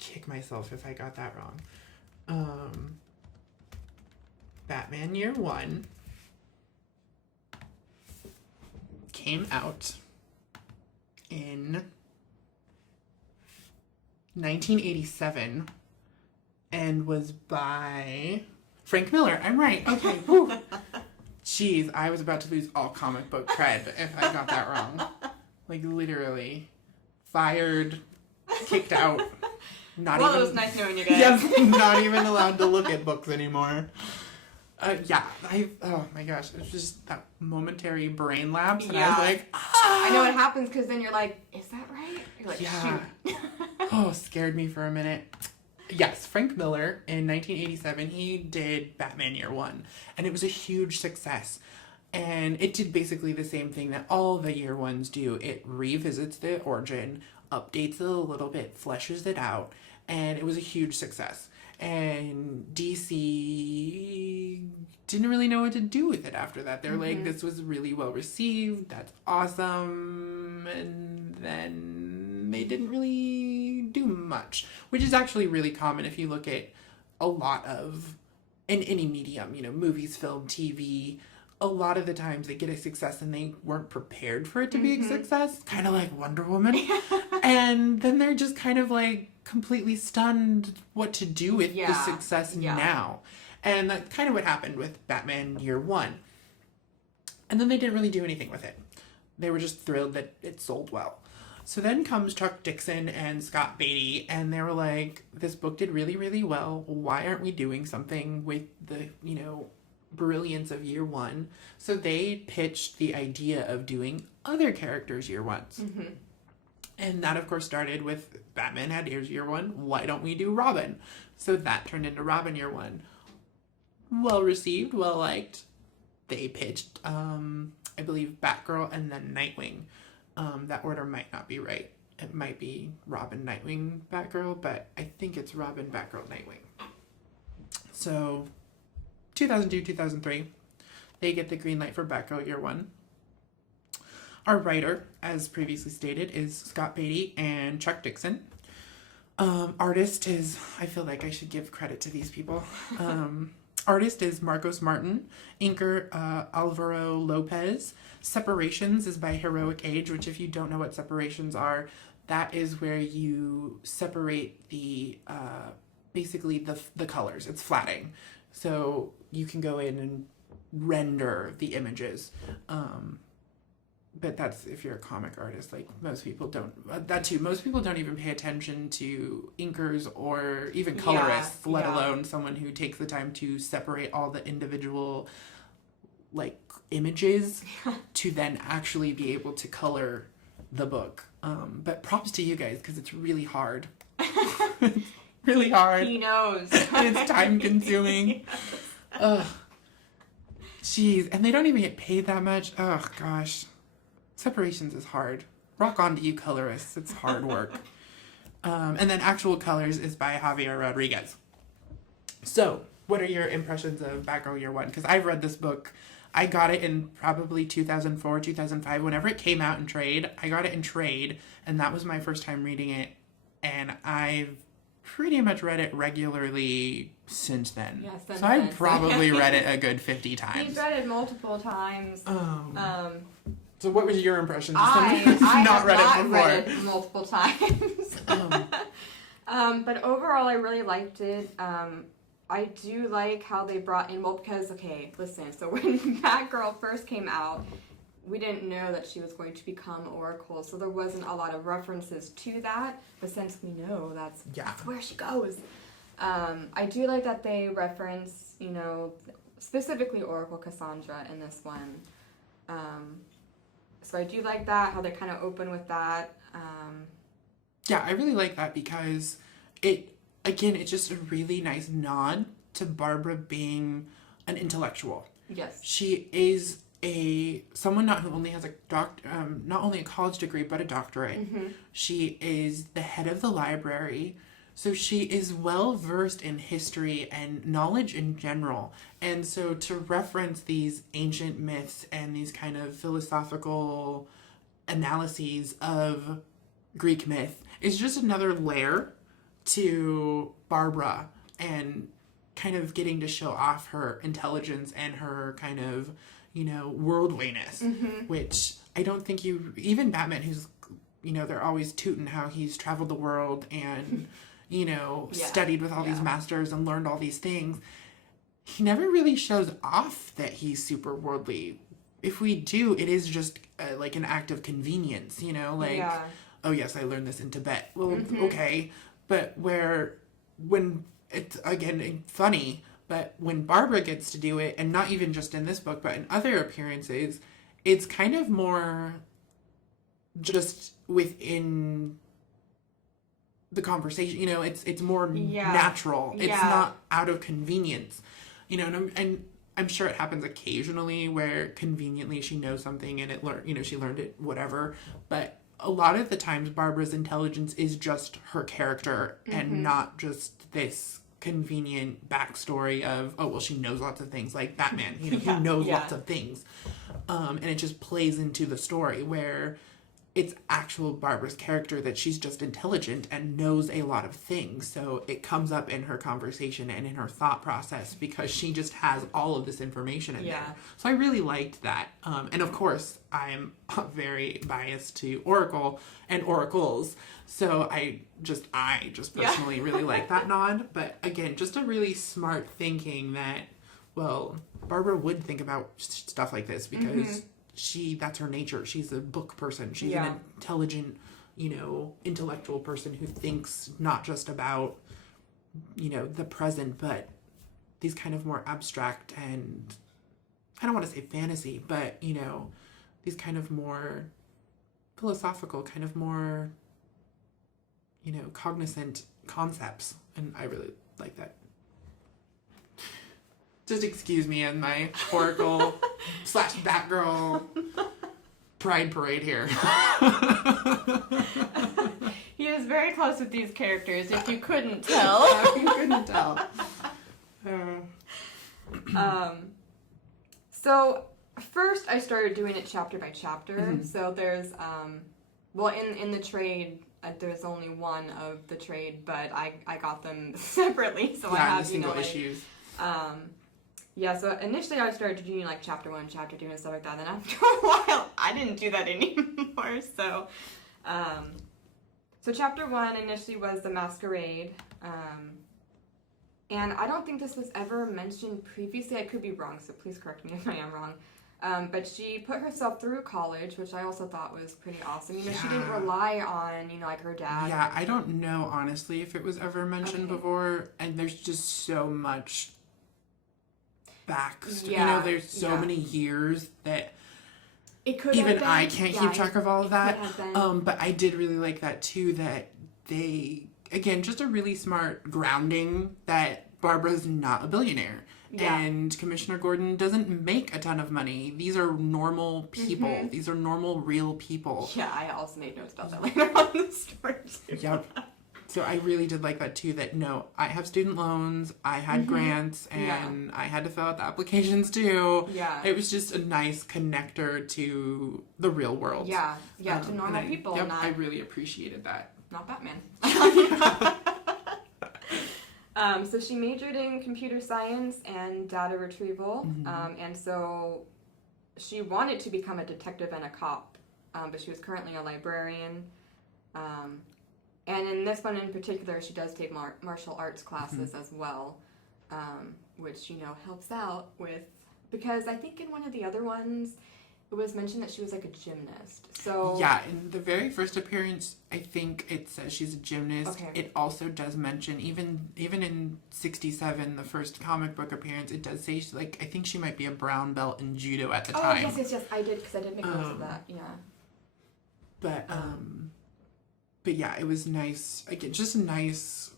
kick myself if I got that wrong. Batman Year One came out in 1987 and was by Frank Miller. I'm right. Okay. Whew. Jeez, I was about to lose all comic book cred if I got that wrong. Like, literally. Fired, kicked out. Not well, even, it was nice knowing you guys. Yes, not even allowed to look at books anymore. Oh my gosh, it was just that momentary brain lapse, and I was like, I know it happens because then you're like, is that right? You're like, shoot. Oh, scared me for a minute. Yes, Frank Miller in 1987, he did Batman Year One, and it was a huge success. And it did basically the same thing that all the Year Ones do. It revisits the origin. updates it a little bit, fleshes it out, and it was a huge success. And DC didn't really know what to do with it after that. They're like, this was really well received, that's awesome, and then they didn't really do much, which is actually really common if you look at a lot of, in any medium, you know, movies, film, TV. A lot of the times they get a success and they weren't prepared for it to be a success, kind of like Wonder Woman. And then they're just kind of like completely stunned what to do with the success now. And that's kind of what happened with Batman Year One. And then they didn't really do anything with it. They were just thrilled that it sold well. So then comes Chuck Dixon and Scott Beatty, and they were like, this book did really, really well. Why aren't we doing something with the, you know, brilliance of Year One? So they pitched the idea of doing other characters Year Ones. And that, of course, started with Batman had Year One. Why don't we do Robin? So that turned into Robin Year One. Well received, well liked. They pitched, I believe, Batgirl and then Nightwing. That order might not be right. It might be Robin, Nightwing, Batgirl, but I think it's Robin, Batgirl, Nightwing. So 2002, 2003, they get the green light for Batgirl Year One. Our writer, as previously stated, is Scott Beatty and Chuck Dixon. Artist is, I feel like I should give credit to these people. Artist is Marcos Martin. Inker, Alvaro Lopez. Separations is by Heroic Age, which if you don't know what separations are, that is where you separate the, basically the colors. It's flatting. So you can go in and render the images. But that's if you're a comic artist. Like most people don't. That too. Most people don't even pay attention to inkers or even colorists, let alone someone who takes the time to separate all the individual like images to then actually be able to color the book. But props to you guys because it's really hard. Really hard. He knows. And it's time consuming. Ugh. Jeez. And they don't even get paid that much. Oh gosh. Separations is hard. Rock on to you colorists. It's hard work. And then Actual Colors is by Javier Rodriguez. So, what are your impressions of Batgirl Year One? Because I've read this book. I got it in probably 2004, 2005. Whenever it came out in trade, I got it in trade. And that was my first time reading it. And I've pretty much read it regularly since then. Yeah, since so I've probably read it a good 50 times. He's read it multiple times. So what was your impression? I have not read it multiple times. But overall, I really liked it. I do like how they brought in, well, because, okay, listen, so when Batgirl first came out, we didn't know that she was going to become Oracle, so there wasn't a lot of references to that, but since we know that's where she goes. I do like that they reference, you know, specifically Oracle Cassandra in this one. So I do like that, how they kind of open with that. Yeah, I really like that because it's just a really nice nod to Barbara being an intellectual. Yes. She is someone not who only has not only a college degree, but a doctorate. She is the head of the library. So she is well versed in history and knowledge in general. And so to reference these ancient myths and these kind of philosophical analyses of Greek myth is just another layer to Barbara and kind of getting to show off her intelligence and her kind of, you know, worldliness, which I don't think even Batman, who's, you know, they're always tooting how he's traveled the world and you know, studied with all these masters and learned all these things. He never really shows off that he's super worldly. If we do, it is just like an act of convenience, you know, like, oh yes, I learned this in Tibet. Well, okay. But when it's, again, funny, but when Barbara gets to do it, and not even just in this book, but in other appearances, it's kind of more just within the conversation, you know, it's more natural. It's not out of convenience, you know, and I'm sure it happens occasionally where conveniently she knows something and she learned it, whatever. But a lot of the times Barbara's intelligence is just her character and not just this convenient backstory of, oh, well, she knows lots of things, like Batman, you know, who knows lots of things. And it just plays into the story where it's actual Barbara's character that she's just intelligent and knows a lot of things. So it comes up in her conversation and in her thought process because she just has all of this information in there. So I really liked that. And of course, I'm very biased to Oracle and oracles. So I just personally really like that nod. But again, just a really smart thinking that, well, Barbara would think about stuff like this because that's her nature. She's a book person. She's an intelligent, you know, intellectual person who thinks not just about, you know, the present, but these kind of more abstract and, I don't want to say fantasy, but, you know, these kind of more philosophical, kind of more, you know, cognizant concepts. And I really like that. Just excuse me and my Oracle / Batgirl pride parade here. He is very close with these characters, if you couldn't tell. If you couldn't tell. So, first I started doing it chapter by chapter. So there's, well, in the trade, there's only one of the trade, but I got them separately. So I have, you know, like, issues. Yeah, so initially I started doing like chapter 1, chapter 2 and stuff like that. Then after a while, I didn't do that anymore. So, so chapter 1 initially was the masquerade. And I don't think this was ever mentioned previously. I could be wrong, so please correct me if I am wrong. But she put herself through college, which I also thought was pretty awesome. You know, she didn't rely on, you know, like her dad. Yeah, I don't know, honestly, if it was ever mentioned before. And there's just so much you know, there's so many years that it could even I can't keep track of all of that. But I did really like that too, that they, again, just a really smart grounding that Barbara's not a billionaire. And Commissioner Gordon doesn't make a ton of money. These are normal people. These are normal, real people. Yeah, I also made notes about that later on in the story too. Yep. So I really did like that too, that no, I have student loans, I had grants, and I had to fill out the applications too. Yeah. It was just a nice connector to the real world. Yeah, to normal people. Yep, I really appreciated that. Not Batman. So she majored in computer science and data retrieval, and so she wanted to become a detective and a cop, but she was currently a librarian. And in this one in particular, she does take martial arts classes as well, which, you know, helps out with, because I think in one of the other ones, it was mentioned that she was like a gymnast. So yeah, in the very first appearance, I think it says she's a gymnast. Okay. It also does mention, even in 1967, the first comic book appearance, it does say, like, I think she might be a brown belt in judo at the time. Oh, yes, I did, because I did make notes of that, yeah. But yeah, it was nice, again, just nice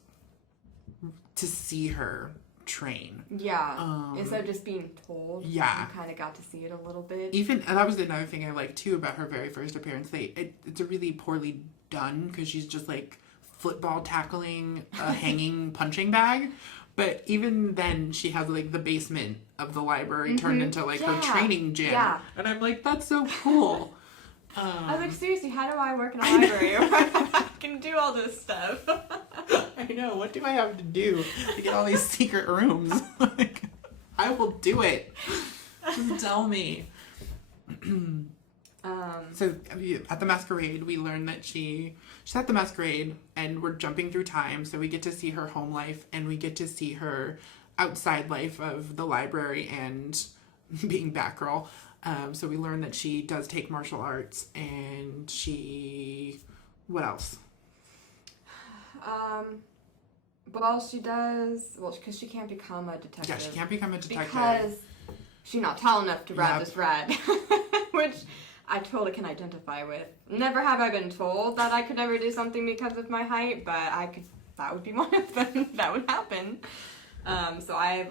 to see her train. Yeah, instead of just being told. Yeah. You kind of got to see it a little bit. And that was another thing I liked too about her very first appearance. It's a really poorly done, because she's just like football tackling a hanging punching bag. But even then, she has like the basement of the library turned into like her training gym. Yeah. And I'm like, that's so cool. I was like, seriously, how do I work in a library where I can do all this stuff? I know. What do I have to do to get all these secret rooms? Like, I will do it. Just tell me. So at the masquerade, we learn that she's at the masquerade, and we're jumping through time. So we get to see her home life, and we get to see her outside life of the library and being Batgirl. So we learn that she does take martial arts, and what else? Well, she does, because she can't become a detective. Yeah, she can't become a detective. Because she's not tall enough to ride this ride. Which I totally can identify with. Never have I been told that I could never do something because of my height, but that would be one of them. That would happen. So I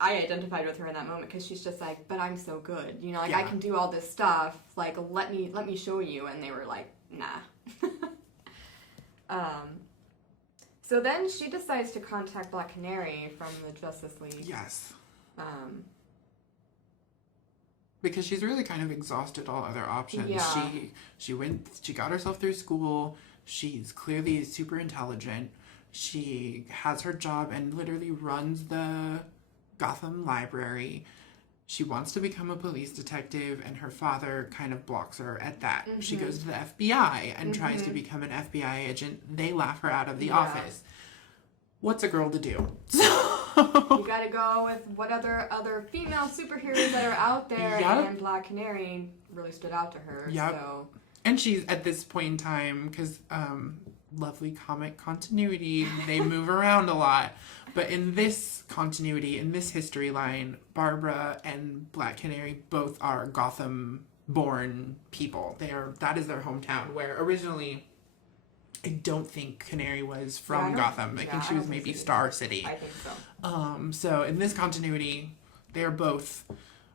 identified with her in that moment, because she's just like, but I'm so good, you know, like I can do all this stuff, like let me show you. And they were like, nah. So then she decides to contact Black Canary from the Justice League. Yes. Because she's really kind of exhausted all other options. Yeah. She got herself through school. She's clearly super intelligent. She has her job and literally runs the Gotham Library. She wants to become a police detective, and her father kind of blocks her at that. Mm-hmm. She goes to the FBI and tries to become an FBI agent. They laugh her out of the office. What's a girl to do? You gotta go with what other female superheroes that are out there, and Black Canary really stood out to her. Yep. So. And she's at this point in time, because lovely comic continuity, they move around a lot. But in this continuity, in this history line, Barbara and Black Canary both are Gotham-born people. That is their hometown, where originally I don't think Canary was from Gotham. I think she was maybe Star City. I think so. So in this continuity, they're both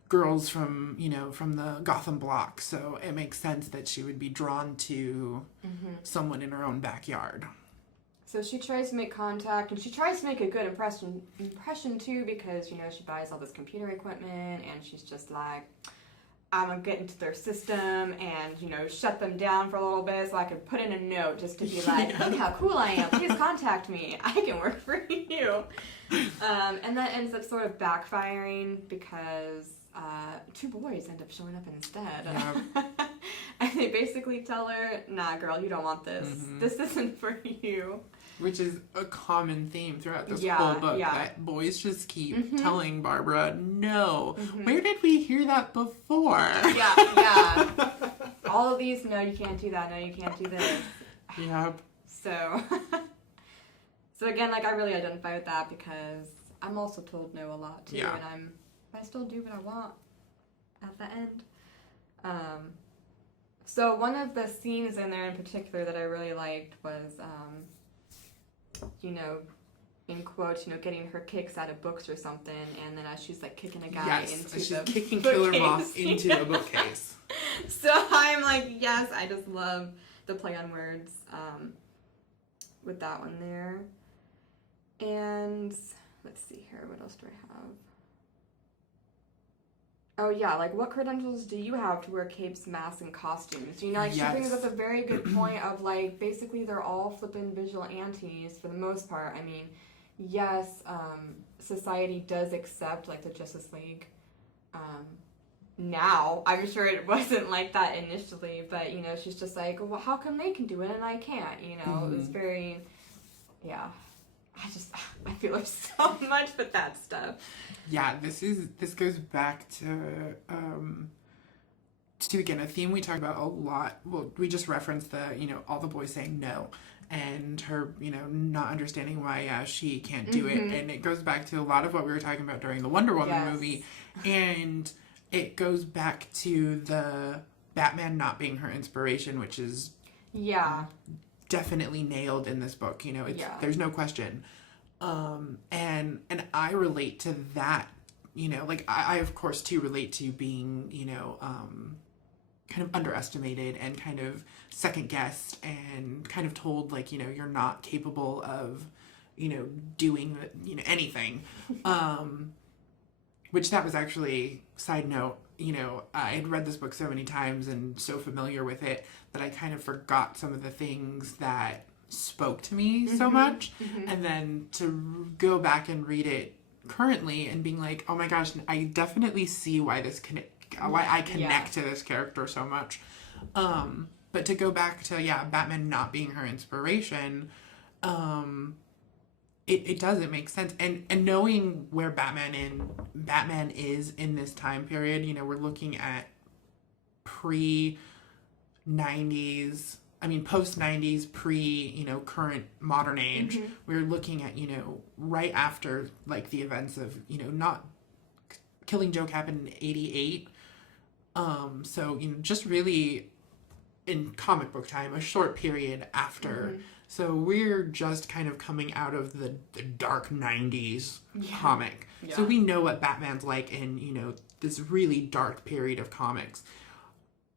girls from the Gotham block. So it makes sense that she would be drawn to someone in her own backyard. So she tries to make contact, and she tries to make a good impression too, because, she buys all this computer equipment, and she's just like, I'm gonna get into their system and, shut them down for a little bit so I could put in a note just to be like, look how cool I am, please contact me, I can work for you. And that ends up sort of backfiring because two boys end up showing up instead. Yeah. And they basically tell her, nah, girl, you don't want this. This isn't for you. Which is a common theme throughout this whole book, that boys just keep telling Barbara, no. Where did we hear that before? Yeah. All of these, no, you can't do that, no, you can't do this. Yep. So again, I really identify with that because I'm also told no a lot too, and I still do what I want at the end. So one of the scenes in there in particular that I really liked was, in quotes, getting her kicks out of books or something, and then as she's kicking a guy into she's the kicking Killer Moth into a bookcase. So I'm like, yes, I just love the play on words with that one there. And let's see here, what else do I have? Oh yeah, what credentials do you have to wear capes, masks, and costumes? She brings up a very good point of basically they're all flippin' vigilantes for the most part. I mean, yes, society does accept the Justice League. Now, I'm sure it wasn't like that initially, but she's just like, well, how come they can do it and I can't? It was very, I feel her so much with that stuff. Yeah, this goes back to again a theme we talk about a lot. Well, we just referenced the all the boys saying no, and her not understanding why she can't do it, and it goes back to a lot of what we were talking about during the Wonder Woman movie, and it goes back to the Batman not being her inspiration, which is definitely nailed in this book. There's no question. And I relate to that, I of course too relate to being, kind of underestimated and kind of second guessed and kind of told you're not capable of, doing, anything. Which that was actually, side note, I had read this book so many times and so familiar with it that I kind of forgot some of the things that spoke to me so much, and then to go back and read it currently and being like, oh my gosh, I definitely see why I connect to this character so much. But to go back to Batman not being her inspiration, it doesn't make sense, and knowing where Batman is in this time period, we're looking at pre-90s. I mean, post-90s, current modern age, we're looking at, right after, the events of, not Killing Joke happened in 88. So, just really, in comic book time, a short period after. So we're just kind of coming out of the dark 90s comic. Yeah. So we know what Batman's like in, this really dark period of comics.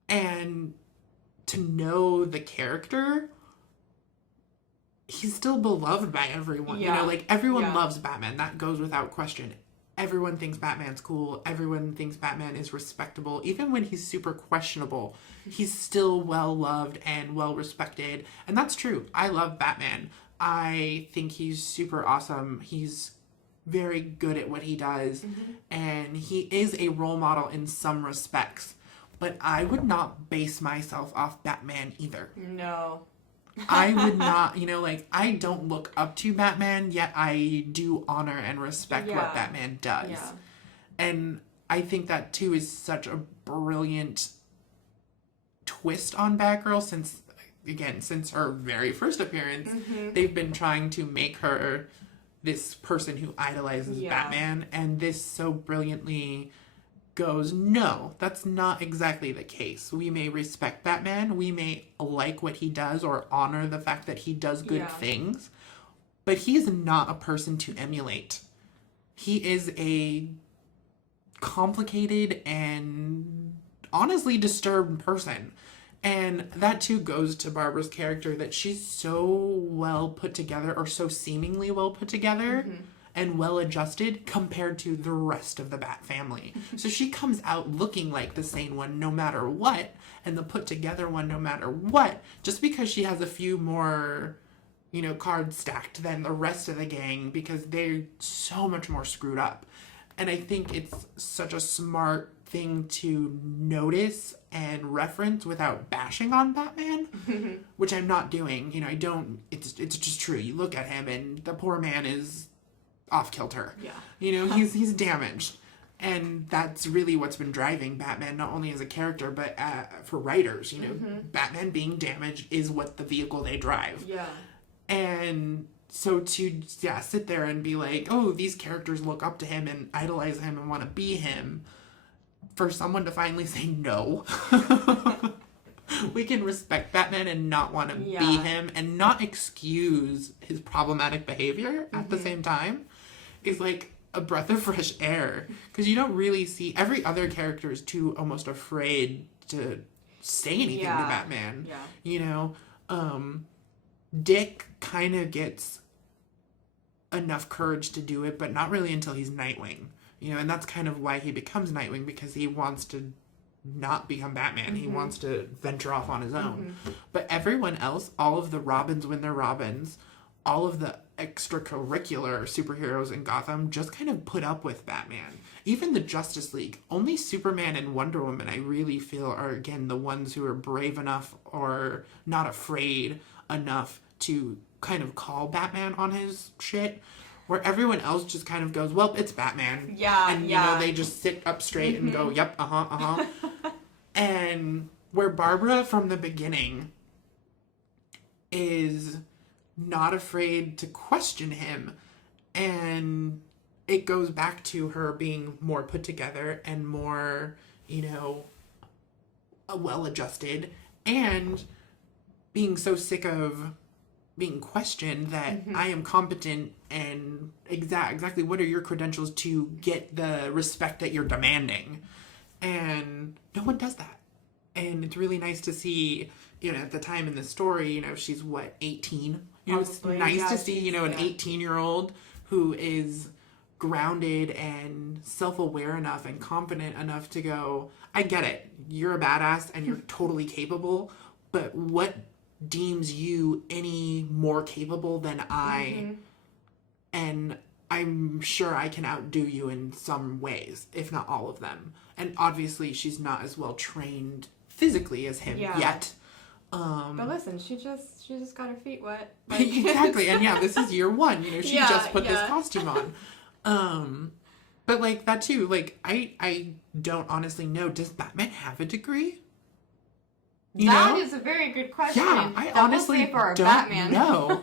And to know the character, he's still beloved by everyone. Yeah. You know, like, everyone Yeah. loves Batman. That goes without question. Everyone thinks Batman's cool. Everyone thinks Batman is respectable. Even when he's super questionable, he's still well-loved and well-respected. And that's true. I love Batman. I think he's super awesome. He's very good at what he does. And he is a role model in some respects. But I would not base myself off Batman either. No. I would not, you know, like, I don't look up to Batman, yet I do honor and respect what Batman does. Yeah. And I think that, too, is such a brilliant twist on Batgirl since her very first appearance. They've been trying to make her this person who idolizes Batman, and this so brilliantly goes, no, that's not exactly the case. We may respect Batman, we may like what he does or honor the fact that he does good things, but he is not a person to emulate. He is a complicated and honestly disturbed person. And that too goes to Barbara's character, that she's so well put together, or so seemingly well put together, and well adjusted compared to the rest of the Bat family. So she comes out looking like the sane one no matter what, and the put together one no matter what, just because she has a few more, you know, cards stacked than the rest of the gang, because they're so much more screwed up. And I think it's such a smart thing to notice and reference without bashing on Batman, which I'm not doing. You know, I don't, it's just true. You look at him and the poor man is off kilter. Yeah. You know, he's damaged. And that's really what's been driving Batman, not only as a character, but for writers. You know, Batman being damaged is what the vehicle they drive. Yeah. And so to sit there and be like, oh, these characters look up to him and idolize him and want to be him, for someone to finally say no. We can respect Batman and not want to be him, and not excuse his problematic behavior at the same time, is like a breath of fresh air. Because you don't really see, every other character is too almost afraid to say anything to Batman. Yeah. You know, Dick kind of gets enough courage to do it, but not really until he's Nightwing. You know, and that's kind of why he becomes Nightwing, because he wants to not become Batman. He wants to venture off on his own. But everyone else, all of the Robins when they're Robins, all of the extracurricular superheroes in Gotham just kind of put up with Batman. Even the Justice League. Only Superman and Wonder Woman, I really feel, are, again, the ones who are brave enough or not afraid enough to kind of call Batman on his shit. Where everyone else just kind of goes, well, it's Batman. Yeah, and, you know, they just sit up straight and go, yep, And where Barbara, from the beginning, is not afraid to question him. And it goes back to her being more put together and more, you know, well-adjusted. And being so sick of being questioned that I am competent and exactly what are your credentials to get the respect that you're demanding. And no one does that. And it's really nice to see, you know, at the time in the story, you know, she's 18? You know, it's nice to see, you know, an 18-year-old who is grounded and self-aware enough and confident enough to go, I get it. You're a badass and you're totally capable, but what deems you any more capable than I, and I'm sure I can outdo you in some ways, if not all of them. And obviously she's not as well trained physically as him yet. But listen, she just got her feet wet. Like, exactly. And this is year one. You know, she just put this costume on. But like that too, like I don't honestly know, does Batman have a degree? That is a very good question. Yeah, I honestly don't Batman. know.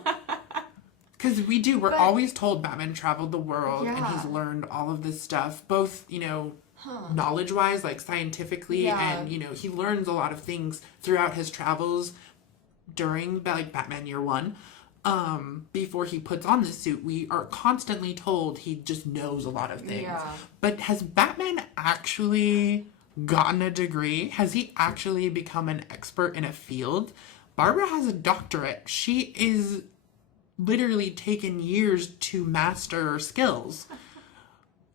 Because we're always told Batman traveled the world and he's learned all of this stuff, both, you know, knowledge-wise, like scientifically, and, you know, he learns a lot of things throughout his travels during, like, Batman Year One. Before he puts on the suit, we are constantly told he just knows a lot of things. Yeah. But has Batman actually gotten a degree? Has he actually become an expert in a field? Barbara has a doctorate. She is literally taken years to master her skills.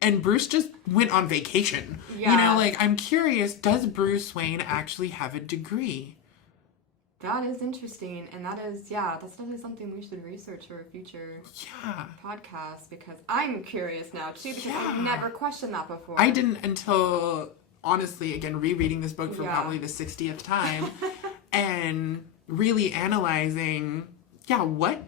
And Bruce just went on vacation. Yeah. You know, like, I'm curious, does Bruce Wayne actually have a degree? That is interesting, and that's definitely something we should research for a future podcast, because I'm curious now, too, because I've never questioned that before. I didn't until, honestly, again, rereading this book for probably the 60th time, and really analyzing, what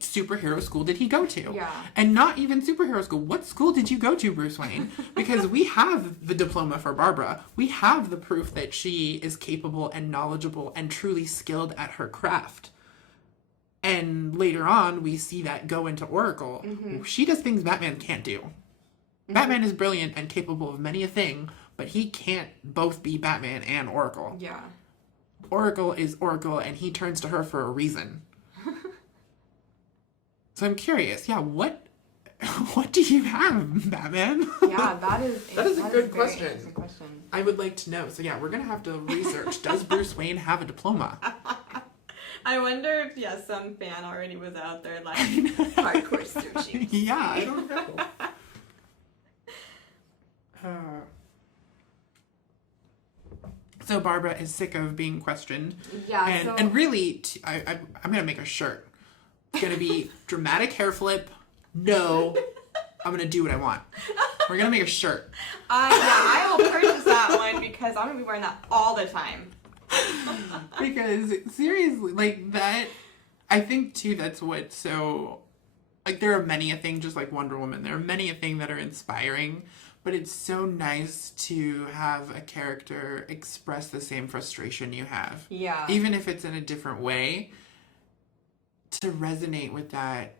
superhero school did he go to? Yeah. And not even superhero school. What school did you go to, Bruce Wayne? Because we have the diploma for Barbara. We have the proof that she is capable and knowledgeable and truly skilled at her craft. And later on, we see that go into Oracle. Mm-hmm. She does things Batman can't do. Mm-hmm. Batman is brilliant and capable of many a thing, but he can't both be Batman and Oracle. Yeah. Oracle is Oracle, and he turns to her for a reason. So I'm curious, what do you have, Batman? Yeah, that is a good question. Question. I would like to know. So we're gonna have to research. Does Bruce Wayne have a diploma? I wonder if some fan already was out there like hardcore searching. Yeah, I don't know. So Barbara is sick of being questioned. Yeah, and really, I'm gonna make a shirt. It's gonna be dramatic hair flip. No, I'm gonna do what I want. We're gonna make a shirt. I will purchase that one because I'm gonna be wearing that all the time. Because seriously, like that, I think too. That's what so. Like there are many a thing, just like Wonder Woman. There are many a thing that are inspiring, but it's so nice to have a character express the same frustration you have. Yeah. Even if it's in a different way. To resonate with that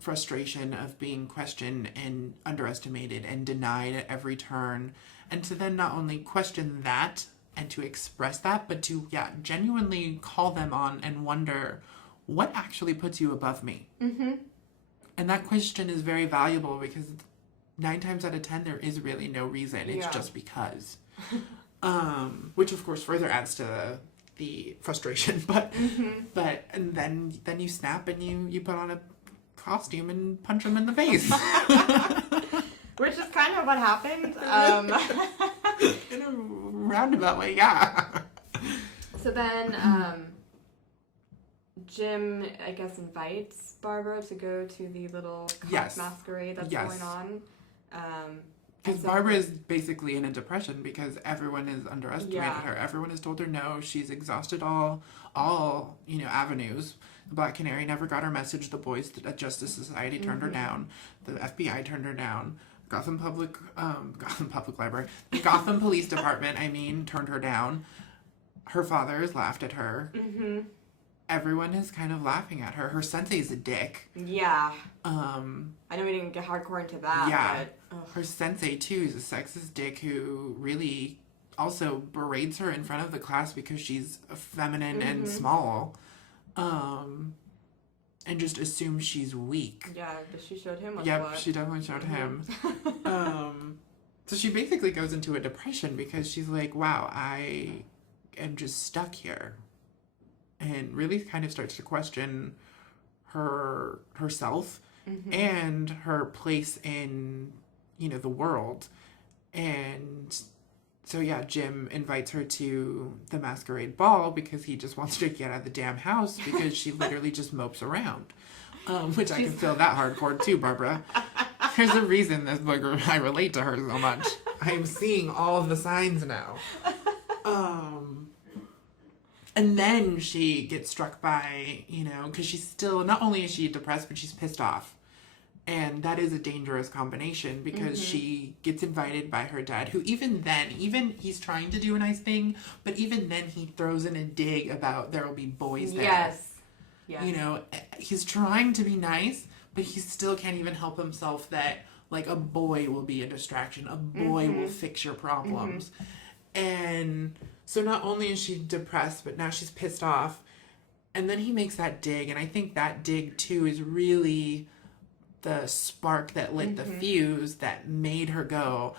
frustration of being questioned and underestimated and denied at every turn, and to then not only question that and to express that, but to genuinely call them on and wonder what actually puts you above me. Mm-hmm. And that question is very valuable because 9 times out of 10 there is really no reason. It's just because. Which of course further adds to the frustration, but and then you snap and you put on a costume and punch him in the face. Which is kind of what happened. In a roundabout way, yeah. So then Jim, I guess, invites Barbara to go to the little masquerade that's going on. Because Barbara is basically in a depression because everyone has underestimated her. Everyone has told her no. She's exhausted all avenues. The Black Canary never got her message. The boys at Justice Society turned her down. The FBI turned her down. Gotham Public Library, the Gotham Police Department, turned her down. Her father has laughed at her. Mm-hmm. Everyone is kind of laughing at her. Her sensei's a dick. Yeah. I know we didn't get hardcore into that. Yeah. But, her sensei, too, is a sexist dick who really also berates her in front of the class because she's feminine and small. And just assumes she's weak. Yeah, but she showed him what? She definitely showed him. So she basically goes into a depression because she's like, wow, I am just stuck here. And really kind of starts to question herself and her place in, the world. And so, Jim invites her to the masquerade ball because he just wants her to get out of the damn house because she literally just mopes around. Which I can feel that hardcore too, Barbara. There's a reason this book, I relate to her so much. I'm seeing all of the signs now. And then she gets struck by, because she's still, not only is she depressed, but she's pissed off. And that is a dangerous combination because she gets invited by her dad, who even he's trying to do a nice thing, but even then he throws in a dig about there will be boys there. Yes. He's trying to be nice, but he still can't even help himself that, like, a boy will be a distraction. A boy will fix your problems. And so not only is she depressed, but now she's pissed off. And then he makes that dig, and I think that dig, too, is really the spark that lit the fuse that made her go,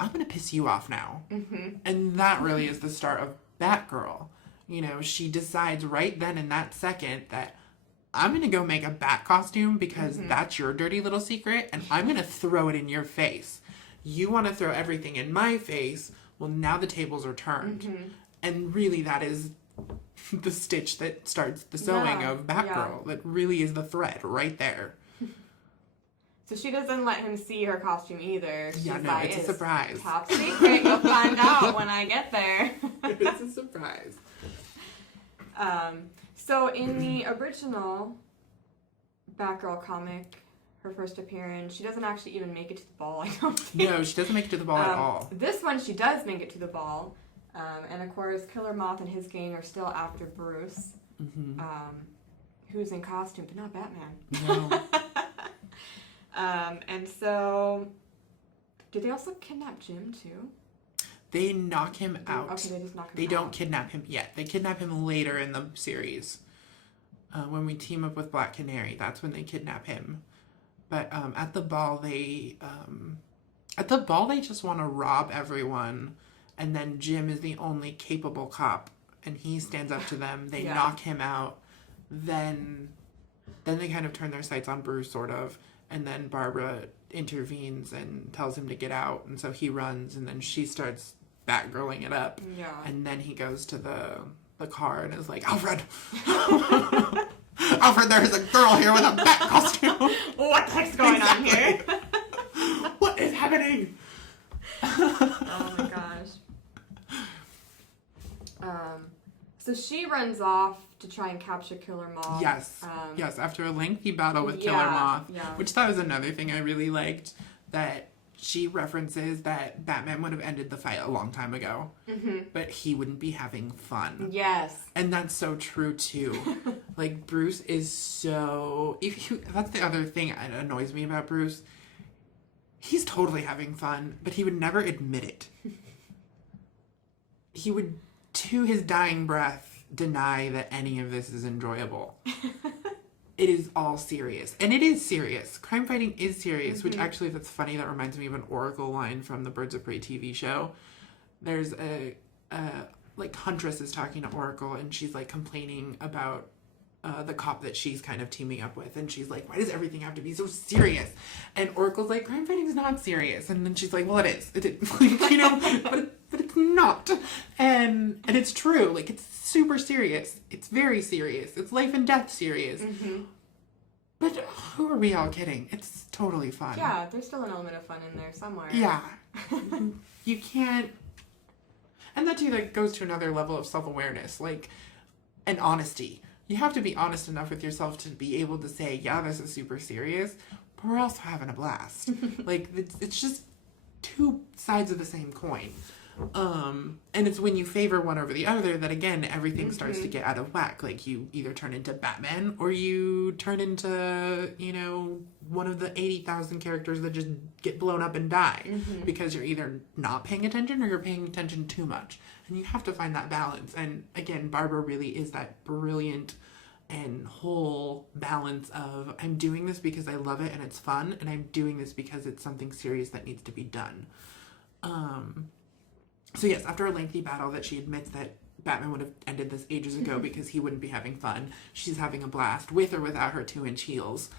I'm going to piss you off now. Mm-hmm. And that really is the start of Batgirl. You know, she decides right then in that second that I'm going to go make a bat costume because that's your dirty little secret, and I'm going to throw it in your face. You want to throw everything in my face. Well, now the tables are turned. Mm-hmm. And really, that is the stitch that starts the sewing of Batgirl. That really is the thread right there. So she doesn't let him see her costume either. She's it's a surprise. Top secret. You'll find out when I get there. It's a surprise. So in the original Batgirl comic, her first appearance, she doesn't actually even make it to the ball, I don't think. No, she doesn't make it to the ball at all. This one, she does make it to the ball. And of course, Killer Moth and his gang are still after Bruce, who's in costume, but not Batman. No. And so, did they also kidnap Jim too? They knock him out. Okay, they just knock him out. They don't kidnap him yet. They kidnap him later in the series. When we team up with Black Canary, that's when they kidnap him. But at the ball, they just want to rob everyone, and then Jim is the only capable cop, and he stands up to them. They knock him out. Then they kind of turn their sights on Bruce, sort of, and then Barbara intervenes and tells him to get out, and so he runs, and then she starts Batgirling it up. Yeah. And then he goes to the car and is like, Alfred! Alfred, there's a girl here with a bat costume! What the heck's going on here? What is happening? Oh my gosh. So she runs off to try and capture Killer Moth. Yes. Yes, after a lengthy battle with Killer Moth. Yeah. Which that was another thing I really liked, that she references that Batman would have ended the fight a long time ago, but he wouldn't be having fun. Yes. And that's so true, too. Like, Bruce is so... That's the other thing that annoys me about Bruce. He's totally having fun, but he would never admit it. He would, to his dying breath, deny that any of this is enjoyable. It is all serious. And it is serious. Crime fighting is serious, which actually, that's funny. That reminds me of an Oracle line from the Birds of Prey TV show. There's like, Huntress is talking to Oracle, and she's, like, complaining about the cop that she's kind of teaming up with. And she's like, why does everything have to be so serious? And Oracle's like, crime fighting is not serious. And then she's like, well, it is. Like, you know, but it's not. And it's true. Like, it's super serious. It's very serious. It's life and death serious. But who are we all kidding? It's totally fun. Yeah, there's still an element of fun in there somewhere. Yeah. You can't... And that, too, that goes to another level of self-awareness, like, and honesty. You have to be honest enough with yourself to be able to say, yeah, this is super serious, but we're also having a blast. Like, it's just two sides of the same coin. And it's when you favor one over the other that, again, everything starts to get out of whack. Like, you either turn into Batman or you turn into, you know, one of the 80,000 characters that just get blown up and die because you're either not paying attention or you're paying attention too much. And you have to find that balance. And again, Barbara really is that brilliant and whole balance of, I'm doing this because I love it and it's fun, and I'm doing this because it's something serious that needs to be done. So yes, after a lengthy battle that she admits that Batman would have ended this ages ago because he wouldn't be having fun, she's having a blast with or without her 2-inch heels.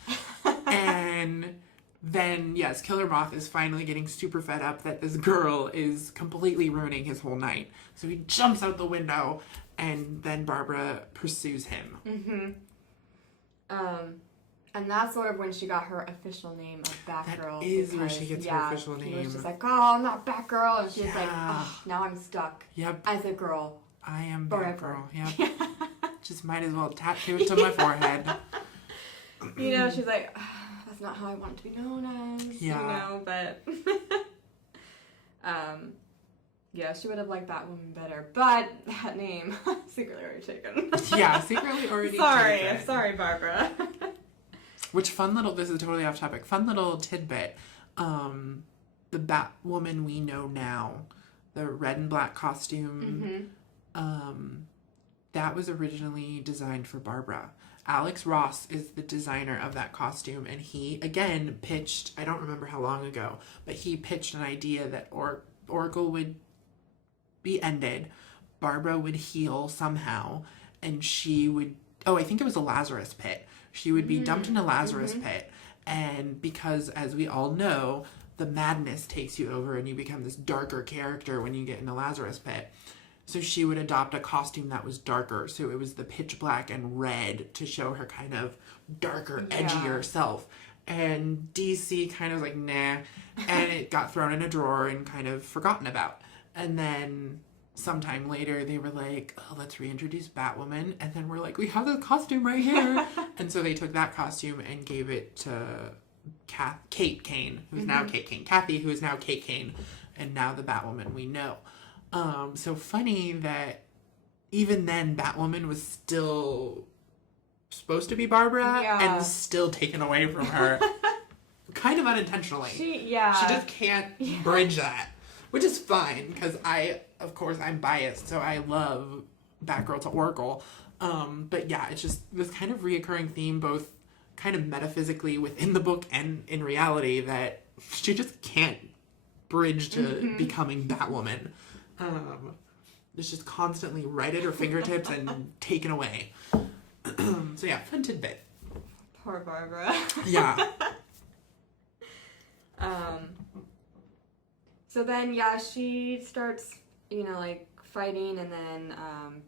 And then, yes, Killer Moth is finally getting super fed up that this girl is completely ruining his whole night. So he jumps out the window, and then Barbara pursues him. And that's sort of when she got her official name of Batgirl. That is where she gets her official name. She was just like, oh, I'm not Batgirl. And she was like, oh, now I'm stuck. Yep. As a girl. I am Forever. Batgirl. Yep. Just might as well tattoo it to my forehead. You know, she's like, oh, that's not how I want to be known as. Yeah. You know, but... yeah, she would have liked Batwoman better. But that name, secretly already taken. Yeah, secretly already taken. Sorry, Barbara. Which fun little, this is totally off topic, fun little tidbit. The Batwoman we know now, the red and black costume, that was originally designed for Barbara. Alex Ross is the designer of that costume, and he, again, pitched, I don't remember how long ago, but he pitched an idea that Oracle would be ended, Barbara would heal somehow, and she would, I think it was a Lazarus pit. She would be dumped in a Lazarus pit, and because, as we all know, the madness takes you over and you become this darker character when you get in a Lazarus pit. So she would adopt a costume that was darker. So it was the pitch black and red to show her kind of darker, edgier self. And DC kind of was like, nah. And it got thrown in a drawer and kind of forgotten about. And then sometime later, they were like, oh, let's reintroduce Batwoman. And then we're like, we have the costume right here. And so they took that costume and gave it to Kate Kane, who's now Kate Kane. Kathy, who is now Kate Kane. And now the Batwoman we know. So funny that even then Batwoman was still supposed to be Barbara and still taken away from her kind of unintentionally. She just can't bridge that, which is fine because I'm biased, so I love Batgirl to Oracle. But yeah, it's just this kind of reoccurring theme, both kind of metaphysically within the book and in reality, that she just can't bridge to becoming Batwoman. It's just constantly right at her fingertips and taken away. So yeah, fun tidbit. Poor Barbara. Yeah. So then, she starts, fighting, and then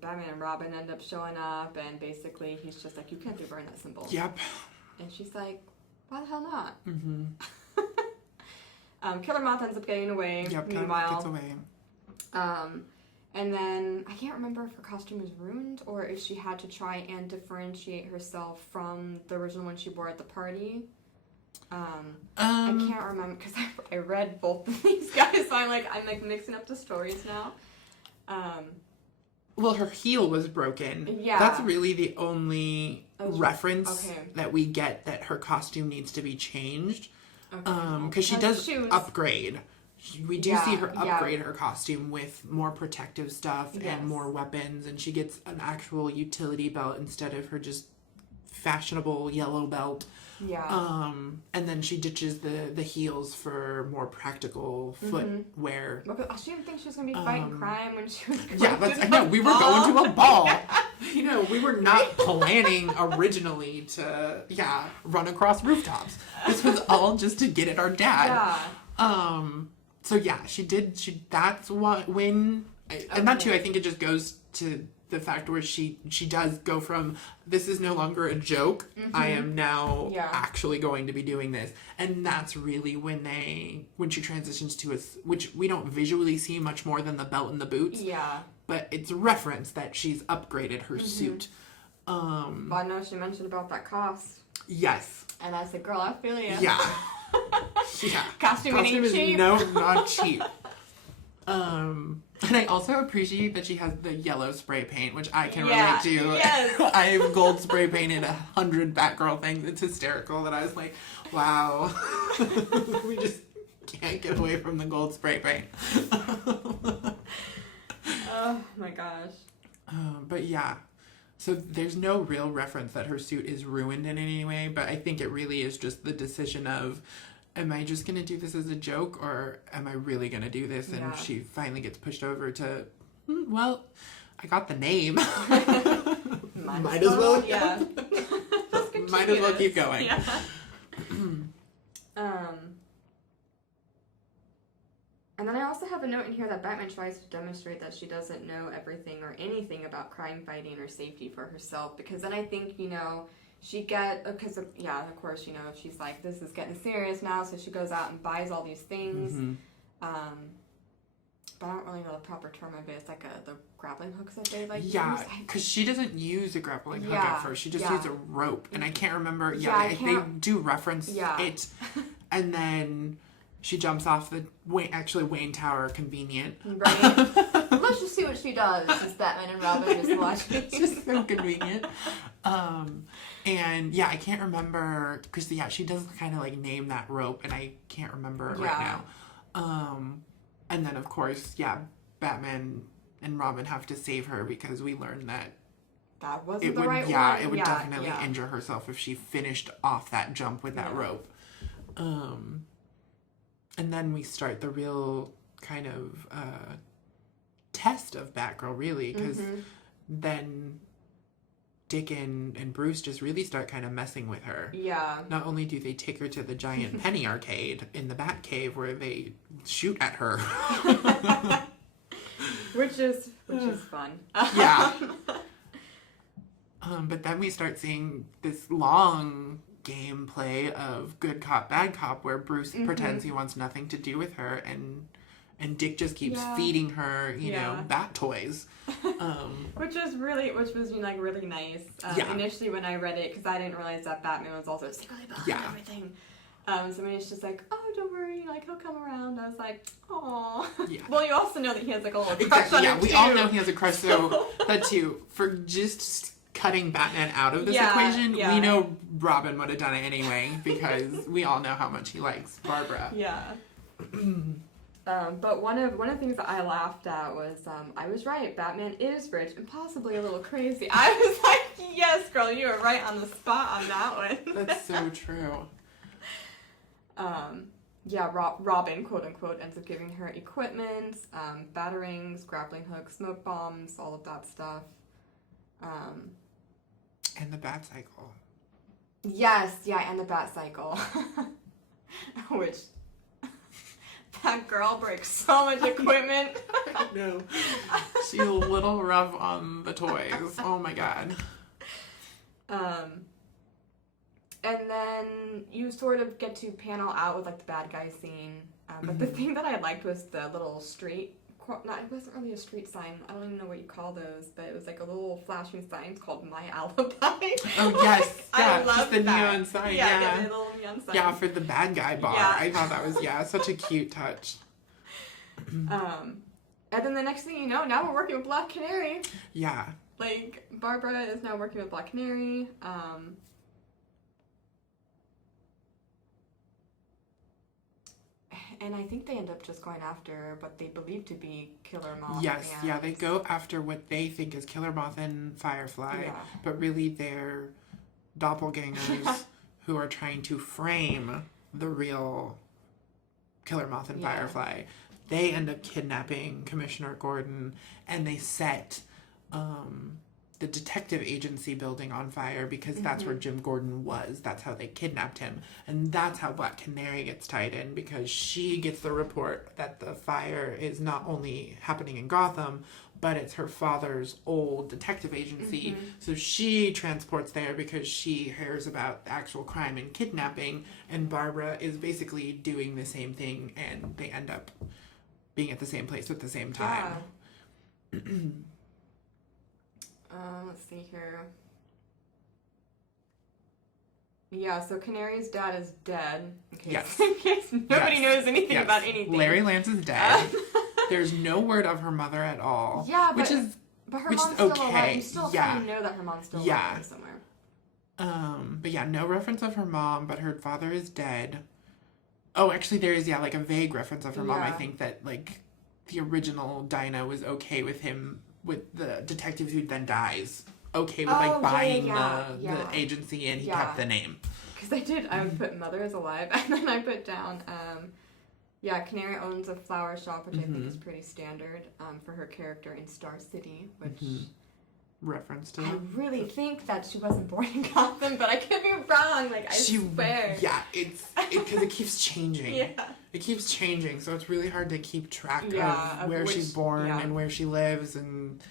Batman and Robin end up showing up, and basically he's just like, you can't burn that symbol. Yep. And she's like, why the hell not? Mm-hmm. Killer Moth ends up getting away. Yep, meanwhile. gets away. And then I can't remember if her costume was ruined or if she had to try and differentiate herself from the original one she wore at the party. I can't remember because I read both of these guys, so I'm mixing up the stories now. Well, her heel was broken. Yeah. That's really the only reference that we get that her costume needs to be changed. Because she does upgrade. We do see her upgrade her costume with more protective stuff and more weapons, and she gets an actual utility belt instead of her just fashionable yellow belt. Yeah. And then she ditches the heels for more practical footwear. She didn't think she was going to be fighting crime when she was going we were going to a ball. We were not planning originally to, run across rooftops. This was all just to get at our dad. Yeah. So that's what, when, and that too, I think it just goes to the fact where she does go from, this is no longer a joke, I am now actually going to be doing this. And that's really when she transitions to which we don't visually see much more than the belt and the boots. Yeah. But it's referenced that she's upgraded her suit. But I know she mentioned about that cost. Yes. And I said, girl, I feel you. Yeah. Yeah. Costume is cheap. No, not cheap. And I also appreciate that she has the yellow spray paint, which I can relate to. Yes. I've gold spray painted 100 Batgirl things. It's hysterical that I was like, wow. We just can't get away from the gold spray paint. Oh my gosh. But yeah. So there's no real reference that her suit is ruined in any way, but I think it really is just the decision of, am I just going to do this as a joke, or am I really going to do this? And she finally gets pushed over to, well, I got the name. Might as well. Yeah. Might as well keep going. Yeah. And then I also have a note in here that Batman tries to demonstrate that she doesn't know everything or anything about crime fighting or safety for herself, because then I think, she because of course, she's like, this is getting serious now, so she goes out and buys all these things. But I don't really know the proper term of it. It's like the grappling hooks that they use. Yeah, because she doesn't use a grappling hook at first. She just uses a rope, and I can't remember. They do reference it, and then she jumps off the Wayne Tower. Convenient, right? Let's just see what she does. Just Batman and Robin just watching. It's just so convenient. And I can't remember because she does kind of name that rope, and I can't remember it right now. And then of course, Batman and Robin have to save her because we learn that that wasn't it the would, right yeah, one. it would definitely injure herself if she finished off that jump with that rope. And then we start the real kind of test of Batgirl, really, because then Dick and Bruce just really start kind of messing with her. Yeah. Not only do they take her to the giant penny arcade in the Batcave where they shoot at her. which is fun. Yeah. But then we start seeing this long gameplay of good cop, bad cop, where Bruce pretends he wants nothing to do with her, and Dick just keeps feeding her, you know, bat toys. Which was like really nice. Initially when I read it, because I didn't realize that Batman was also secretly behind everything. So when it's just like, oh, don't worry, like, he'll come around. I was like, aw. Yeah. Well, you also know that he has like a little crush on her, we too. all know he has a crush, so that too. For just cutting Batman out of this equation, we know Robin would have done it anyway, because we all know how much he likes Barbara. Yeah. But one of the things that I laughed at was, I was right, Batman is rich and possibly a little crazy. I was like, yes, girl, you were right on the spot on that one. That's so true. Robin, quote unquote, ends up giving her equipment, batarangs, grappling hooks, smoke bombs, all of that stuff. And the bat cycle. Yes, and the bat cycle. Which, that girl breaks so much equipment. I know. She's a little rough on the toys. Oh my god. And then you sort of get to panel out with like the bad guy scene. But the thing that I liked was the little street. It wasn't really a street sign. I don't even know what you call those, but it was like a little flashing sign called My Alibi. Oh yes, I love just the that. neon sign. Yeah, the little neon sign. Yeah, for the bad guy bar. Yeah. I thought that was such a cute touch. And then the next thing you know, now we're working with Black Canary. Yeah. Like Barbara is now working with Black Canary. And I think they end up just going after what they believe to be Killer Moth. Yes, they go after what they think is Killer Moth and Firefly, but really they're doppelgangers who are trying to frame the real Killer Moth and Firefly. They end up kidnapping Commissioner Gordon, and they set the detective agency building on fire because that's where Jim Gordon was. That's how they kidnapped him. And that's how Black Canary gets tied in, because she gets the report that the fire is not only happening in Gotham, but it's her father's old detective agency. So she transports there because she hears about the actual crime and kidnapping, and Barbara is basically doing the same thing, and they end up being at the same place at the same time. Let's see here. Yeah, so Canary's dad is dead. In case nobody knows anything about anything. Larry Lance is dead. There's no word of her mother at all. Yeah, but her mom's still alive. You still kind of know that her mom's still alive somewhere. But no reference of her mom, but her father is dead. Oh, actually there is, like a vague reference of her mom. I think that, like, the original Dinah was okay with him, with the detective who then dies, okay with buying the agency, and he kept the name. Because I would put Mother is alive, and then I put down, Canary owns a flower shop, which I think is pretty standard for her character in Star City, which reference to. I really think that she wasn't born in Gotham, but I could be wrong. Like, I swear. Yeah, it's because it keeps changing. It keeps changing, so it's really hard to keep track of where she's born and where she lives, and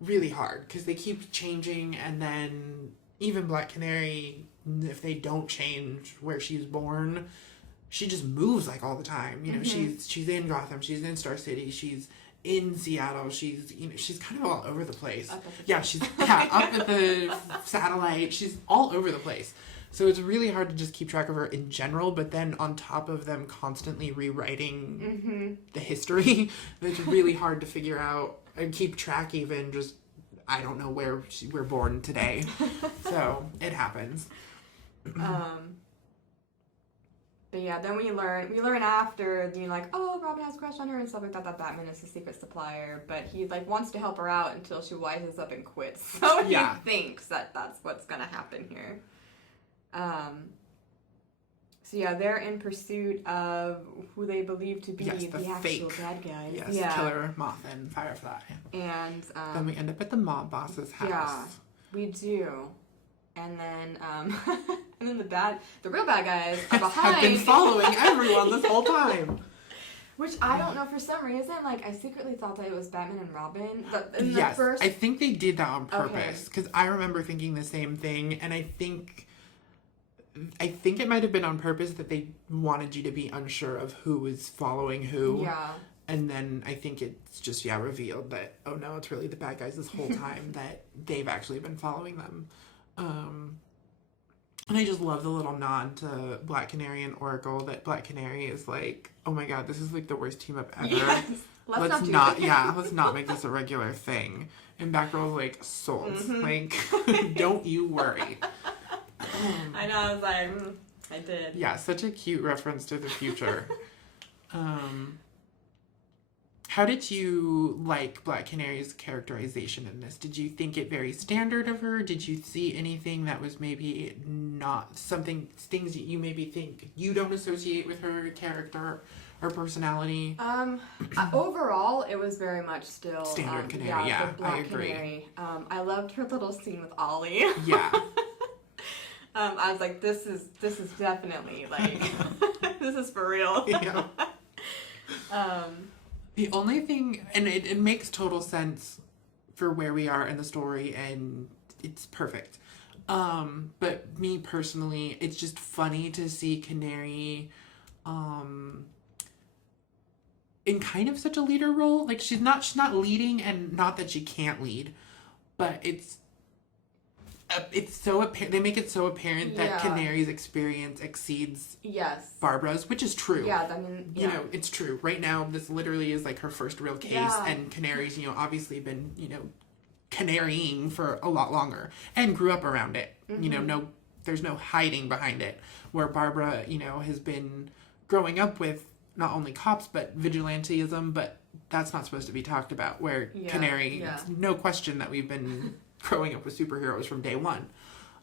really hard because they keep changing. And then even Black Canary, if they don't change where she's born, she just moves like all the time. You know, she's in Gotham, she's in Star City, she's in Seattle, she's kind of all over the place. She's up at the satellite. She's all over the place. So it's really hard to just keep track of her in general, but then on top of them constantly rewriting the history, it's really hard to figure out and keep track. Even just, I don't know where we're born today. So it happens. But yeah, then we learn after, you know, like, oh, Robin has a crush on her and stuff like that, that Batman is a secret supplier, but he, like, wants to help her out until she wises up and quits. So he thinks that that's what's gonna happen here. So yeah, they're in pursuit of who they believe to be the actual fake bad guys. Yes, Killer Moth and Firefly. And then we end up at the mob boss's house. Yeah, we do. And then and then the real bad guys are behind. Have been following everyone this whole time. Which I don't know, for some reason, like, I secretly thought that it was Batman and Robin. Yes, I think they did that on purpose, because I remember thinking the same thing, and I think it might have been on purpose that they wanted you to be unsure of who was following who. Yeah. And then I think it's just, revealed that, oh no, it's really the bad guys this whole time, that they've actually been following them. And I just love the little nod to Black Canary and Oracle, that Black Canary is like, oh my god, this is like the worst team up ever. Yes. Let's not make this a regular thing. And Batgirl's like, sold. Like, don't you worry. I know, I was like, I did. Yeah, such a cute reference to the future. How did you like Black Canary's characterization in this? Did you think it very standard of her? Did you see anything that was maybe not things that you maybe think you don't associate with her character or personality? Overall, it was very much still standard Canary. The Black I agree. Canary. I loved her little scene with Ollie. Yeah. I was like, this is definitely like this is for real. Yeah. The only thing, and it makes total sense for where we are in the story, and it's perfect. But me personally, it's just funny to see Canary in kind of such a leader role. Like, she's not leading, and not that she can't lead, but it's so apparent. They make it so apparent that Canary's experience exceeds Barbara's, which is true. Yeah, I mean, you know, it's true. Right now, this literally is like her first real case, and Canary's, obviously been, canarying for a lot longer and grew up around it. There's no hiding behind it. Where Barbara, has been growing up with not only cops but vigilantism, but that's not supposed to be talked about. Where Canary, it's no question that we've been growing up with superheroes from day one.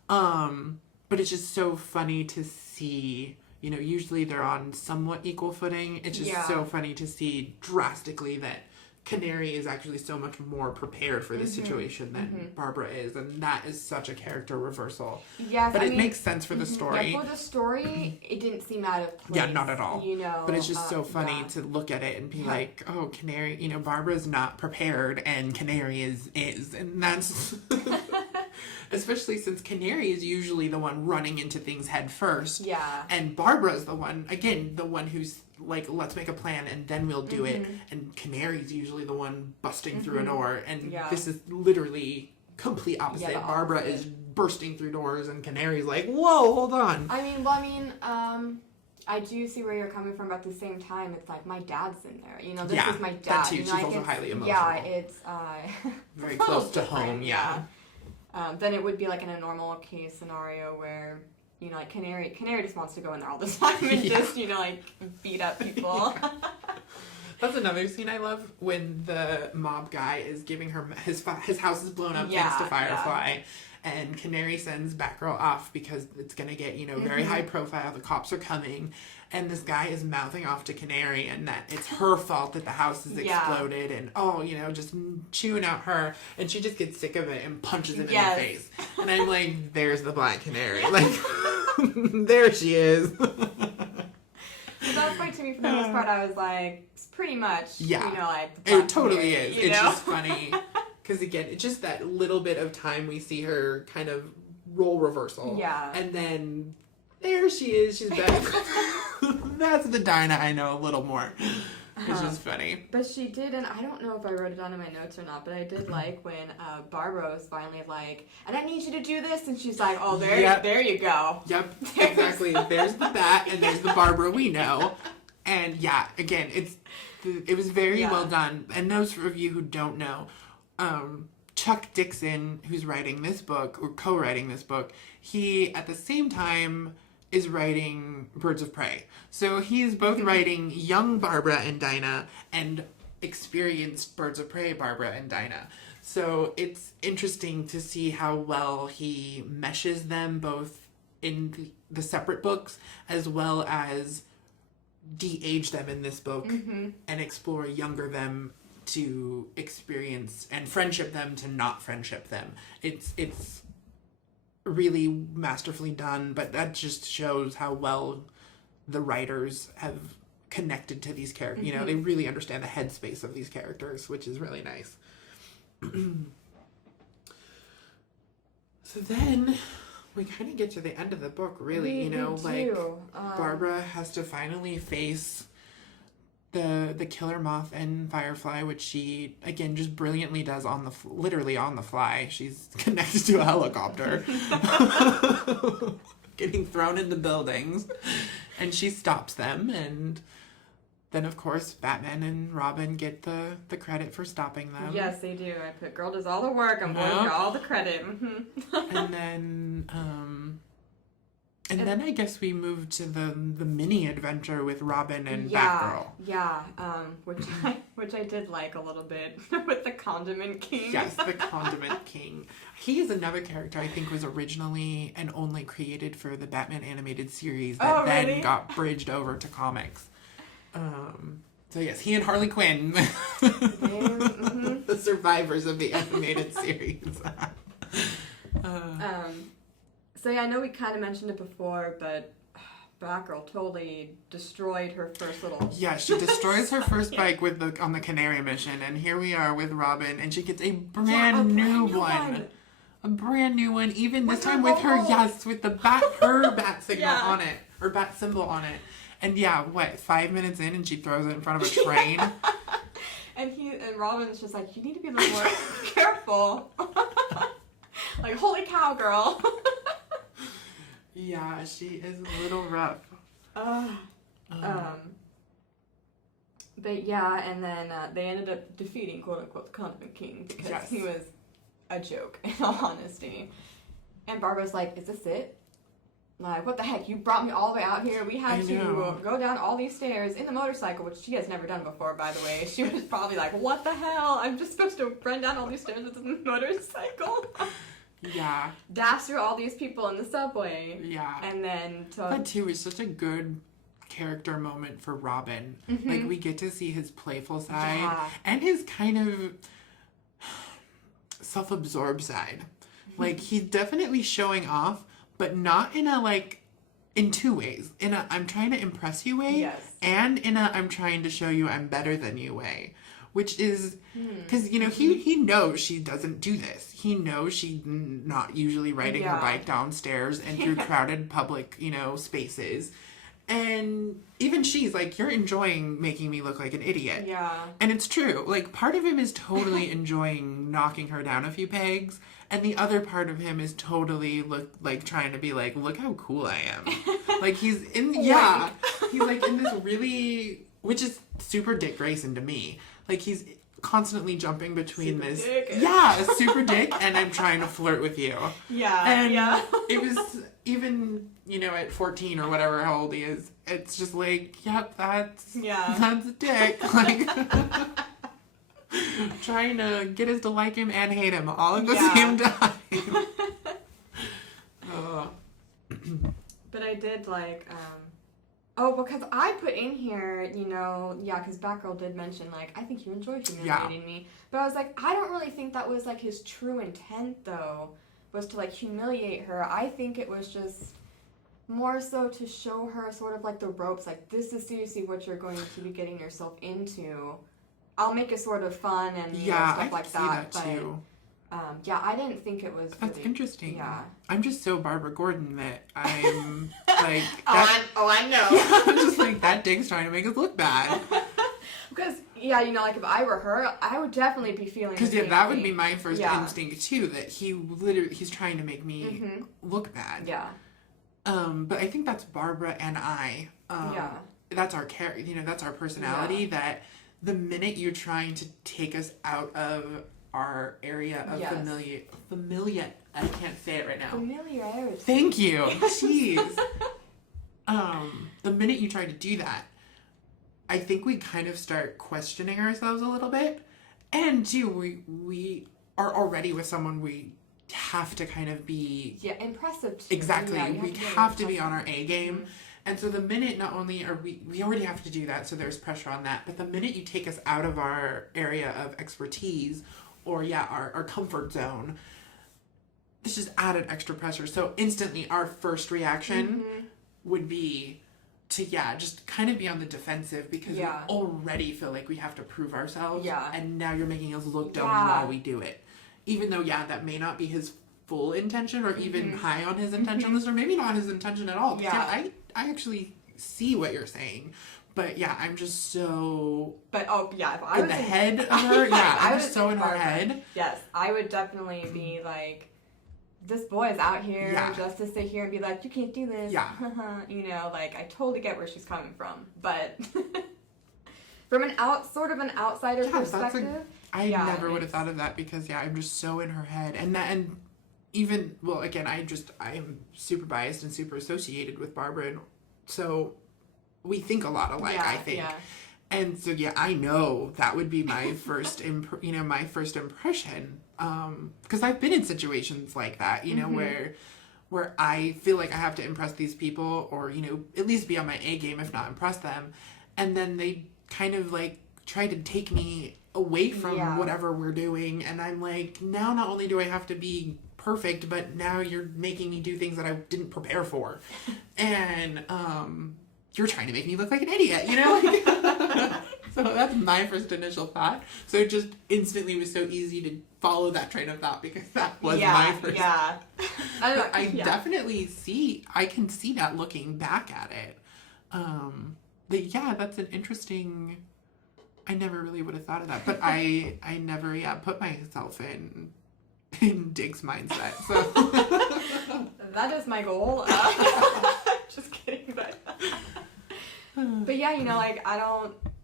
But it's just so funny to see, usually they're on somewhat equal footing. It's just so funny to see drastically that Canary is actually so much more prepared for this situation than Barbara is, and that is such a character reversal. Yes, but it makes sense for the story. Yeah, for the story, it didn't seem out of place. Yeah, not at all. But it's just so funny to look at it and be like, oh, Canary, Barbara's not prepared, and Canary is, and that's especially since Canary is usually the one running into things head first. Yeah, and Barbara's the one who's like, let's make a plan and then we'll do it. And Canary's usually the one busting through a door. And this is literally complete opposite. Yeah, Barbara is bursting through doors and Canary's like, whoa, hold on. I do see where you're coming from, but at the same time, it's like, my dad's in there. This is my dad. That too. She's also highly emotional. Yeah, it's very close to home, then it would be like in a normal case scenario where, like Canary just wants to go in there all the time and just, like beat up people. That's another scene I love, when the mob guy is giving her his house is blown up thanks to Firefly, and Canary sends Batgirl off because it's gonna get very high profile. The cops are coming, and this guy is mouthing off to Canary and that it's her fault that the house has exploded, and just chewing out her, and she just gets sick of it and punches it in the face. And I'm like, there's the Black Canary, like there she is. So that's why, to me, for the most part, I was like, it's pretty much, like it totally is. It's just funny. Because, again, it's just that little bit of time we see her kind of role reversal. Yeah. And then there she is. She's back. That's the Dinah I know a little more. It's just funny. But she did, and I don't know if I wrote it down in my notes or not, but I did like when Barbara was finally like, and I need you to do this, and she's like, oh, there you go. Yep, exactly. There's the Bat, and there's the Barbara we know. And again, it was very well done. And those of you who don't know, Chuck Dixon, who's writing this book, or co-writing this book, he, at the same time, is writing Birds of Prey. So he's both writing young Barbara and Dinah and experienced Birds of Prey Barbara and Dinah. So it's interesting to see how well he meshes them both in the separate books as well as de-age them in this book and explore younger them to experience and friendship them to not friendship them. It's really masterfully done, but that just shows how well the writers have connected to these characters. You know, they really understand the headspace of these characters, which is really nice. So then we kind of get to the end of the book, really. Barbara has to finally face the killer moth and Firefly, which she again just brilliantly does literally on the fly. She's connected to a helicopter, getting thrown into buildings, and she stops them. And then, of course, Batman and Robin get the credit for stopping them. Yes, they do. I put girl does all the work, and boy got all the credit. And then I guess we move to the mini adventure with Robin and Batgirl. Yeah, which I did like a little bit with the Condiment King. Yes, the Condiment King. He is another character I think was originally and only created for the Batman animated series that then got bridged over to comics. So yes, he and Harley Quinn, the survivors of the animated series. So yeah, I know we kind of mentioned it before, but Batgirl totally destroyed her first little... Yeah, she destroys her first bike on the Canary mission, and here we are with Robin, and she gets a brand new one. A brand new one, even this time with her, with the her bat signal on it, or bat symbol on it. And 5 minutes in, and she throws it in front of a train. And Robin's just like, you need to be a little more careful. Like, holy cow, girl. Yeah, she is a little rough. But yeah, and then they ended up defeating, quote unquote, the Condiment King because he was a joke, in all honesty. And Barbara's like, is this it? Like, what the heck? You brought me all the way out here. We had to go down all these stairs in the motorcycle, which she has never done before, by the way. She was probably like, what the hell? I'm just supposed to run down all these stairs with this motorcycle? Yeah. Dash through all these people in the subway. Yeah. And then... That, too, is such a good character moment for Robin. Like, we get to see his playful side and his kind of self-absorbed side. Like, he's definitely showing off, but not in in two ways. In a I'm trying to impress you way, and in a I'm trying to show you I'm better than you way. Which is, because, he knows she doesn't do this. He knows she's not usually riding her bike downstairs and through crowded public, spaces. And even she's like, you're enjoying making me look like an idiot. Yeah. And it's true. Like, part of him is totally enjoying knocking her down a few pegs. And the other part of him is totally trying to be like, look how cool I am. Like, he's in, he's like in this really, which is super Dick Grayson to me. Like, he's constantly jumping between super this. Dick. Yeah, a super dick, and I'm trying to flirt with you. Yeah. And it was even, at 14 or whatever how old he is, it's just like, yep, that's a dick. Like, trying to get us to like him and hate him all at the same time. But I did like, because I put in here, because Batgirl did mention, I think you enjoy humiliating me. But I was like, I don't really think that was, his true intent, though, was to, humiliate her. I think it was just more so to show her sort of, the ropes. This is seriously what you're going to be getting yourself into. I'll make it sort of fun and stuff like that. But too. I didn't think it was. That's really, interesting. Yeah. I'm just so Barbara Gordon that I'm like. I know. Yeah, I'm just like, that dick's trying to make us look bad. Because if I were her, I would definitely be feeling. Because that would be my first instinct too. That he's trying to make me look bad. Yeah. But I think that's Barbara and I. That's our that's our personality. That the minute you're trying to take us out of our area of familiar, I can't say it right now. Familiarity. Thank you. Jeez. The minute you try to do that, I think we kind of start questioning ourselves a little bit. And too, we are already with someone we have to kind of be... Yeah, impressive too. Exactly. Yeah, we have to be on our A game. And so the minute not only are we already have to do that, so there's pressure on that, but the minute you take us out of our area of expertise or, our comfort zone, it's just added extra pressure. So instantly our first reaction would be to, just kind of be on the defensive because we already feel like we have to prove ourselves. Yeah. And now you're making us look dumb while we do it. Even though, that may not be his full intention or even high on his intention list or maybe not his intention at all. Yeah, I actually see what you're saying. But I'm just so... But if I in was the head of her, I'm just so in her head. Yes, I would definitely be like, this boy is out here just to sit here and be like, you can't do this. Yeah. Like, I totally get where she's coming from. But from an outsider perspective... I never would have thought of that because, I'm just so in her head. And even, well, again, I am super biased and super associated with Barbara. And so we think a lot alike, I think. Yeah. And so, I know that would be my first, my first impression. Because I've been in situations like that, where I feel like I have to impress these people or, at least be on my A game, if not impress them. And then they kind of like try to take me away from whatever we're doing. And I'm like, now not only do I have to be perfect, but now you're making me do things that I didn't prepare for. And, you're trying to make me look like an idiot, So that's my first initial thought. So it just instantly was so easy to follow that train of thought because that was my first. Yeah. I definitely I can see that looking back at it. But that's an interesting, I never really would have thought of that. But I never, put myself in Dig's mindset. So that is my goal. Just kidding, but like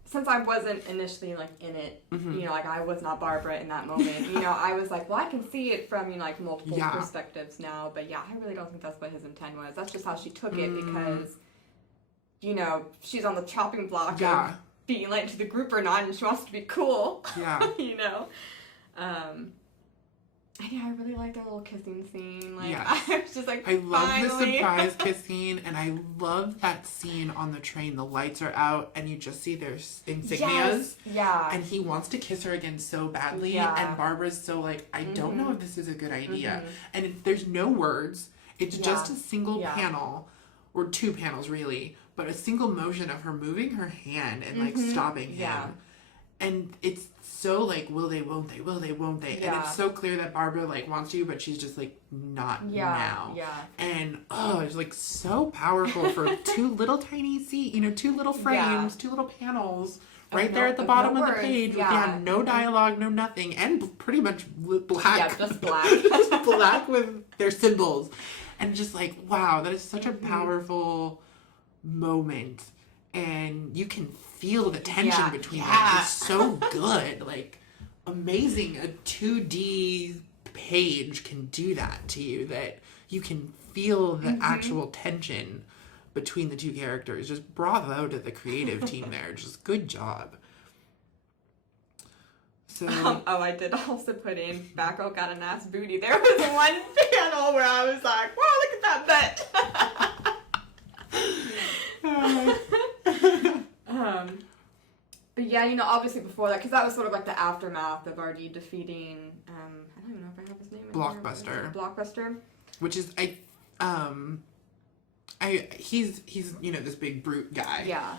since I wasn't initially like in it, like I was not Barbara in that moment. I was like, well, I can see it from like multiple perspectives now. But I really don't think that's what his intent was. That's just how she took it because, she's on the chopping block of being led to the group or not, and she wants to be cool. Yeah. I really like that little kissing scene. Like, I was just like, I love the surprise kiss scene, and I love that scene on the train. The lights are out, and you just see their insignias. Yes. Yeah. And he wants to kiss her again so badly, and Barbara's so like, I don't know if this is a good idea. And there's no words. It's just a single panel, or two panels really, but a single motion of her moving her hand and like stopping him. Yeah. And it's so like, will they, won't they, will they, won't they? Yeah. And it's so clear that Barbara like wants to, but she's just like, not now. Yeah. And it's like so powerful for two little tiny two little frames, two little panels right there at the bottom of the page. Yeah. No dialogue, no nothing. And pretty much black. Yeah, just black. Just black with their symbols. And just like, wow, that is such a powerful moment. And you can feel the tension between them. It's so good. Like, amazing. A 2D page can do that to you, that you can feel the actual tension between the two characters. Just bravo to the creative team there. Just good job. So I did also put in Batgirl got a nice booty. There was one panel where I was like, wow, look at that butt. But obviously before that, because that was sort of like the aftermath of RD defeating, I don't even know if I have his name. Blockbuster. Which is, he's this big brute guy. Yeah.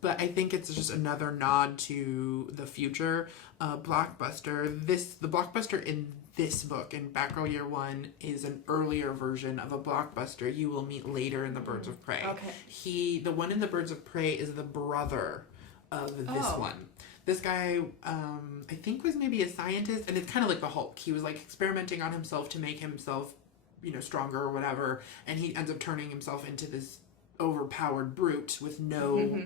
But I think it's just another nod to the future. Blockbuster. The Blockbuster in this book, in Batgirl Year One, is an earlier version of a Blockbuster you will meet later in the Birds of Prey. Okay. The one in the Birds of Prey is the brother of this one. This guy, I think, was maybe a scientist, and it's kind of like the Hulk. He was like experimenting on himself to make himself, stronger or whatever, and he ends up turning himself into this overpowered brute with no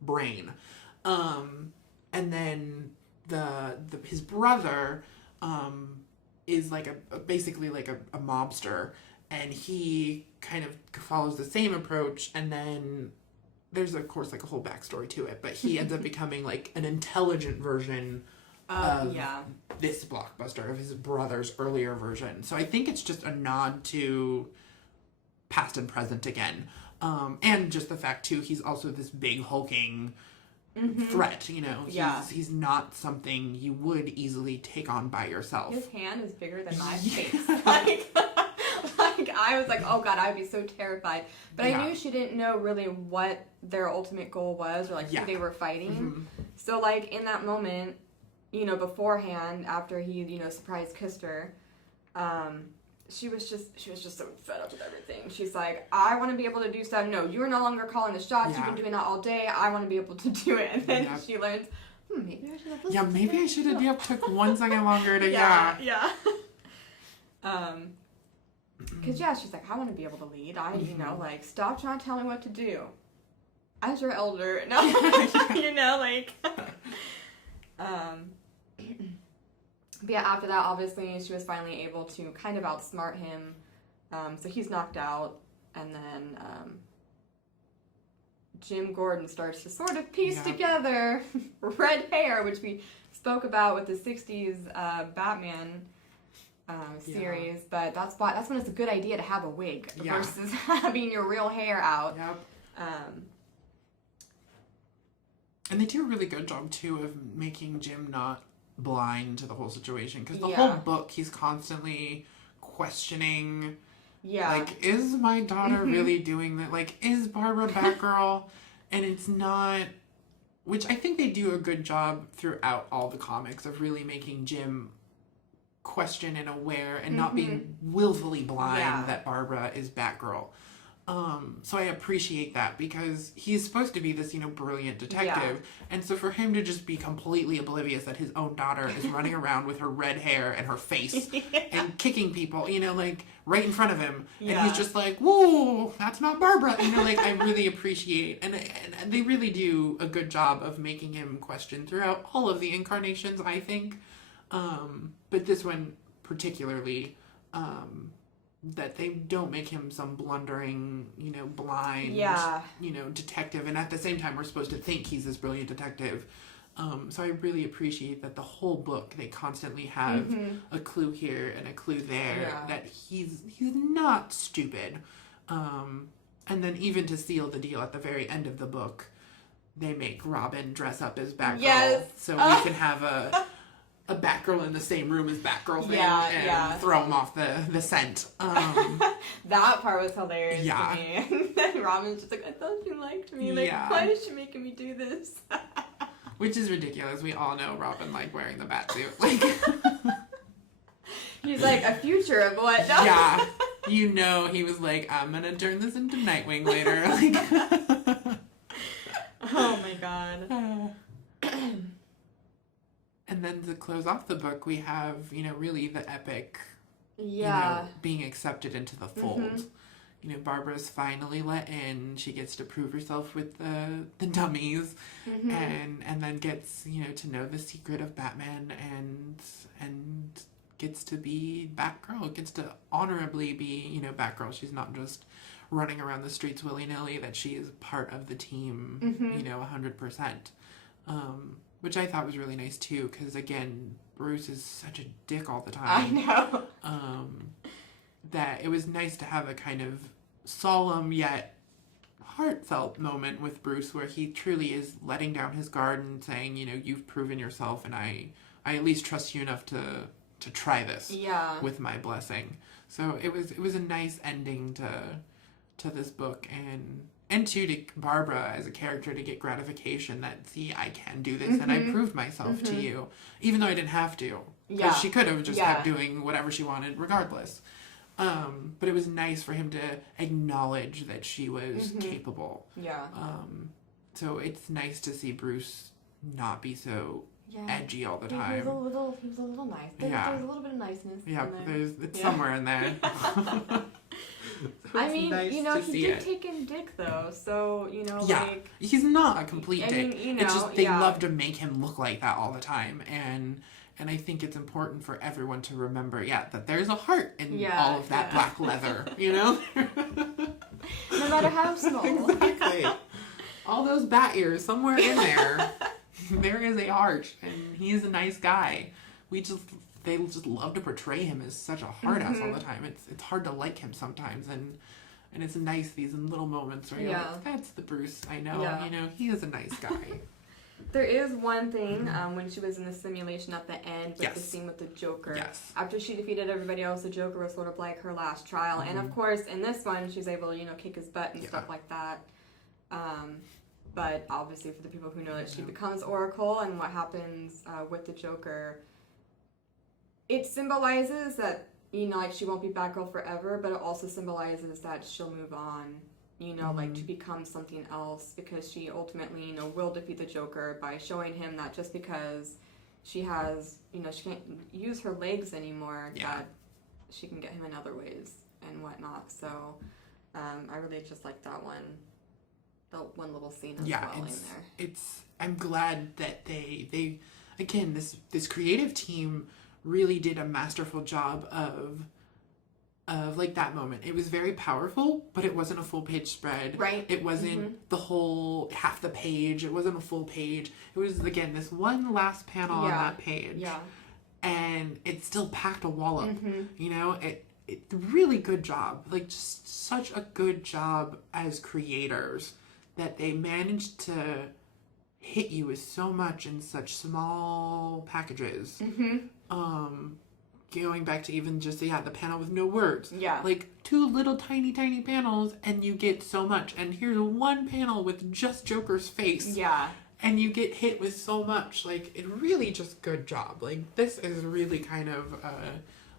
brain. And then his brother is like basically like a mobster, and he kind of follows the same approach, and then there's of course like a whole backstory to it, but he ends up becoming like an intelligent version of this blockbuster, of his brother's earlier version. So I think it's just a nod to past and present again. And just the fact too, he's also this big hulking threat, you know. He's not something you would easily take on by yourself. His hand is bigger than my face. Like I was like, oh god, I'd be so terrified. But I knew she didn't know really what their ultimate goal was, or like who they were fighting. So like in that moment, you know, beforehand, after he, you know, surprise kissed her, she was just so fed up with everything. She's like, I want to be able to do stuff. No, you're no longer calling the shots. You've been doing that all day. I want to be able to do it. And then she learns, maybe I should have listened. Yeah, maybe I should have took 1 second longer to, Because, she's like, I want to be able to lead. You know, like, stop trying to tell me what to do. As your elder. No, you know, like. But yeah, after that, obviously, she was finally able to kind of outsmart him. So he's knocked out. And then Jim Gordon starts to sort of piece together red hair, which we spoke about with the 60s Batman series. But that's when it's a good idea to have a wig versus having your real hair out. And they do a really good job, too, of making Jim not blind to the whole situation, because the whole book he's constantly questioning, like, is my daughter really doing that? Like, is Barbara Batgirl? And it's not, which I think they do a good job throughout all the comics of really making Jim question and aware and not being willfully blind that Barbara is Batgirl. So I appreciate that, because he's supposed to be this, you know, brilliant detective. And so for him to just be completely oblivious that his own daughter is running around with her red hair and her face and kicking people, you know, like right in front of him. And he's just like, whoa, that's not Barbara. You know, like I really appreciate, and they really do a good job of making him question throughout all of the incarnations, I think. But this one particularly, that they don't make him some blundering, you know, blind, you know, detective. And at the same time, we're supposed to think he's this brilliant detective. So I really appreciate that the whole book, they constantly have a clue here and a clue there, that he's not stupid. And then even to seal the deal at the very end of the book, they make Robin dress up as Batgirl. So we can have a Batgirl in the same room as Batgirl thing and throw him off the scent. That part was hilarious to me. And then Robin's just like, I thought you liked me. Like, why is she making me do this? Which is ridiculous. We all know Robin liked wearing the batsuit. Like, he's like, a future of what? No. Yeah. You know, he was like, I'm going to turn this into Nightwing later. Like, oh my god. And then to close off the book, we have, you know, really the epic, you know, being accepted into the fold. You know, Barbara's finally let in. She gets to prove herself with the dummies, and then gets, you know the secret of Batman, and gets to be Batgirl. Gets to honorably be, you know, Batgirl. She's not just running around the streets willy-nilly, that she is part of the team, you know, 100%. Which I thought was really nice, too, because, again, Bruce is such a dick all the time. I know. That it was nice to have a kind of solemn yet heartfelt moment with Bruce where he truly is letting down his guard and saying, you know, you've proven yourself, and I at least trust you enough to try this with my blessing. So it was a nice ending to this book, and to Barbara as a character to get gratification that, see, I can do this, and I proved myself to you, even though I didn't have to. Because she could have just kept doing whatever she wanted regardless. But it was nice for him to acknowledge that she was capable. So it's nice to see Bruce not be so edgy all the time. He was a little nice. There's a little bit of niceness. Yeah, it's somewhere in there. I mean, nice, you know, he did take in Dick, though, so, you know, like... he's not a complete dick. Mean, you know, it's just they love to make him look like that all the time, and And I think it's important for everyone to remember, that there's a heart in all of that black leather, you know? No matter how small. Exactly. All those bat ears, somewhere in there, there is a heart, and he is a nice guy. They just love to portray him as such a hard ass all the time. It's hard to like him sometimes, and it's nice, these little moments where you're like, that's the Bruce I know, you know, he is a nice guy. There is one thing, when she was in the simulation at the end with the scene with the Joker. Yes. After she defeated everybody else, the Joker was sort of like her last trial. And of course, in this one, she's able to, kick his butt and stuff like that. But obviously for the people who know that she becomes Oracle and what happens with the Joker, it symbolizes that, like she won't be Batgirl forever, but it also symbolizes that she'll move on. Like to become something else, because she ultimately, will defeat the Joker by showing him that just because she has, she can't use her legs anymore, that she can get him in other ways and whatnot. So, I really just like that the one little scene as well in there. I'm glad that they again, this creative team really did a masterful job of like that moment. It was very powerful, but it wasn't a full page spread. Right. It wasn't the whole half the page. It wasn't a full page. It was, again, this one last panel on that page. Yeah. And it still packed a wallop. It really good job. Like, just such a good job as creators that they managed to hit you with so much in such small packages. Going back to even just the panel with no words. Yeah. Like 2 little tiny panels and you get so much. And here's one panel with just Joker's face. Yeah. And you get hit with so much. Like, it really just good job. Like, this is really kind of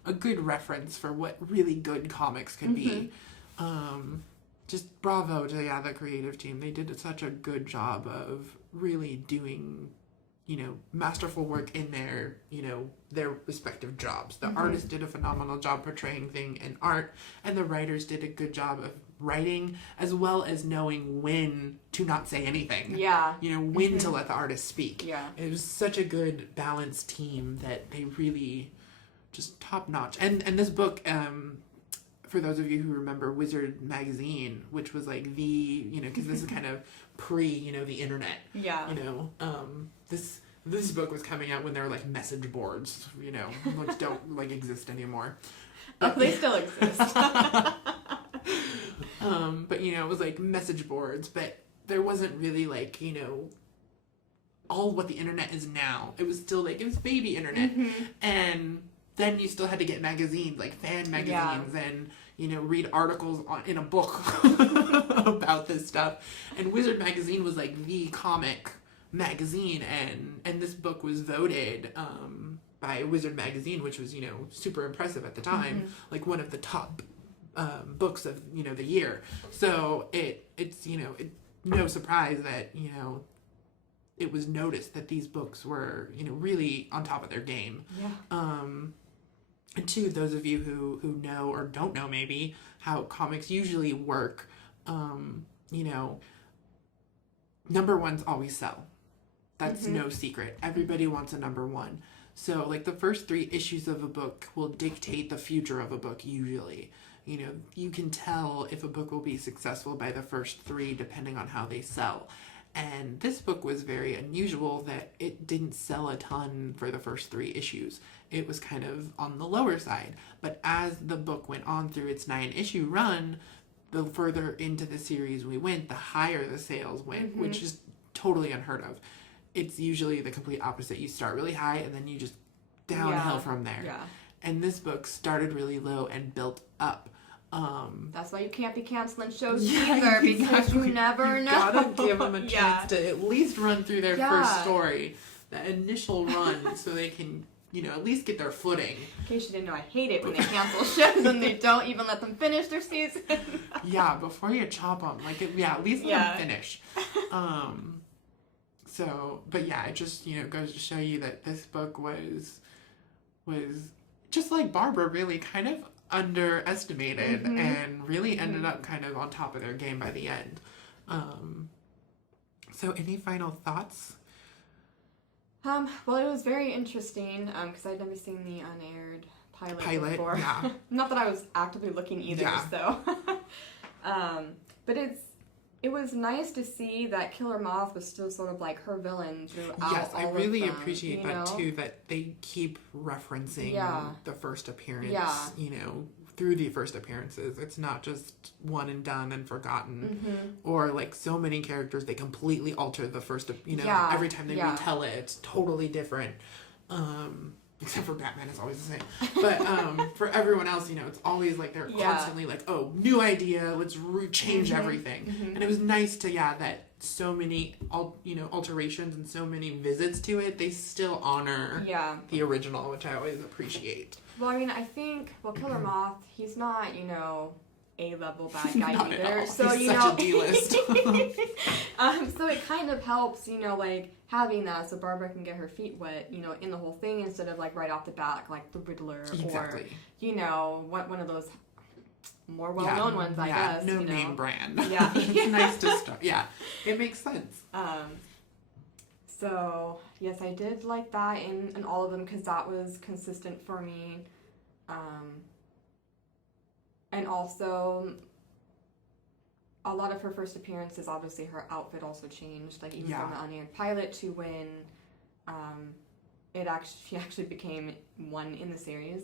a good reference for what really good comics can be. Just bravo to the creative team. They did such a good job of really doing masterful work in their respective jobs. The artist did a phenomenal job portraying thing in art, and the writers did a good job of writing, as well as knowing when to not say anything. Yeah. When to let the artist speak. Yeah. It was such a good balanced team that they really just top notch. And this book, for those of you who remember Wizard magazine, which was like because this is kind of pre, the internet. Yeah. This book was coming out when there were like message boards, which don't like exist anymore. But, they still exist. But it was like message boards, but there wasn't really like, all what the internet is now. It was still like, it was baby internet. And then you still had to get magazines, like fan magazines, and read articles in a book about this stuff. And Wizard magazine was like the comic magazine, and this book was voted by Wizard magazine, which was super impressive at the time, like one of the top books of the year. So it's no surprise that it was noticed that these books were really on top of their game. And to those of you who know or don't know maybe how comics usually work, number ones always sell. That's no secret. Everybody wants a number one. So like the first 3 issues of a book will dictate the future of a book usually. You can tell if a book will be successful by the first 3 depending on how they sell. And this book was very unusual that it didn't sell a ton for the first 3 issues. It was kind of on the lower side. But as the book went on through its 9-issue run, the further into the series we went, the higher the sales went, which is totally unheard of. It's usually the complete opposite. You start really high and then you just downhill from there. Yeah. And this book started really low and built up. That's why you can't be canceling shows either, because you never know. You gotta give them a chance to at least run through their first story, that initial run, so they can, at least get their footing. In case you didn't know, I hate it when they cancel shows and they don't even let them finish their season. Yeah, before you chop them, at least let them finish. So, but yeah, it just, goes to show you that this book was just like Barbara, really kind of underestimated and really ended up kind of on top of their game by the end. So any final thoughts? Well, it was very interesting because I'd never seen the unaired pilot before. Yeah. Not that I was actively looking either, Yeah. so. But it was nice to see that Killer Moth was still sort of like her villain throughout Yes, I all really of them, appreciate that too, that they keep referencing the first appearance, through the first appearances. It's not just one and done and forgotten. Or like so many characters, they completely alter the first, every time they retell it, it's totally different. Except for Batman, it's always the same. But for everyone else, it's always like they're constantly like, oh, new idea, let's change everything. And it was nice to, that so many, alterations and so many visits to it, they still honor the original, which I always appreciate. Well, I mean, I think, Killer Moth, he's not, A-level bad guy Not either. at all. So, he's such a D-list. So it kind of helps, like, having that so Barbara can get her feet wet, in the whole thing instead of, like, right off the bat, like the Riddler Exactly. or, one of those more well-known ones, I guess. No name brand. Yeah. It's nice to start. Yeah, it makes sense. So, yes, I did like that in all of them because that was consistent for me. And also, a lot of her first appearances, obviously, her outfit also changed. Like, even from the unaired pilot to when she actually became one in the series.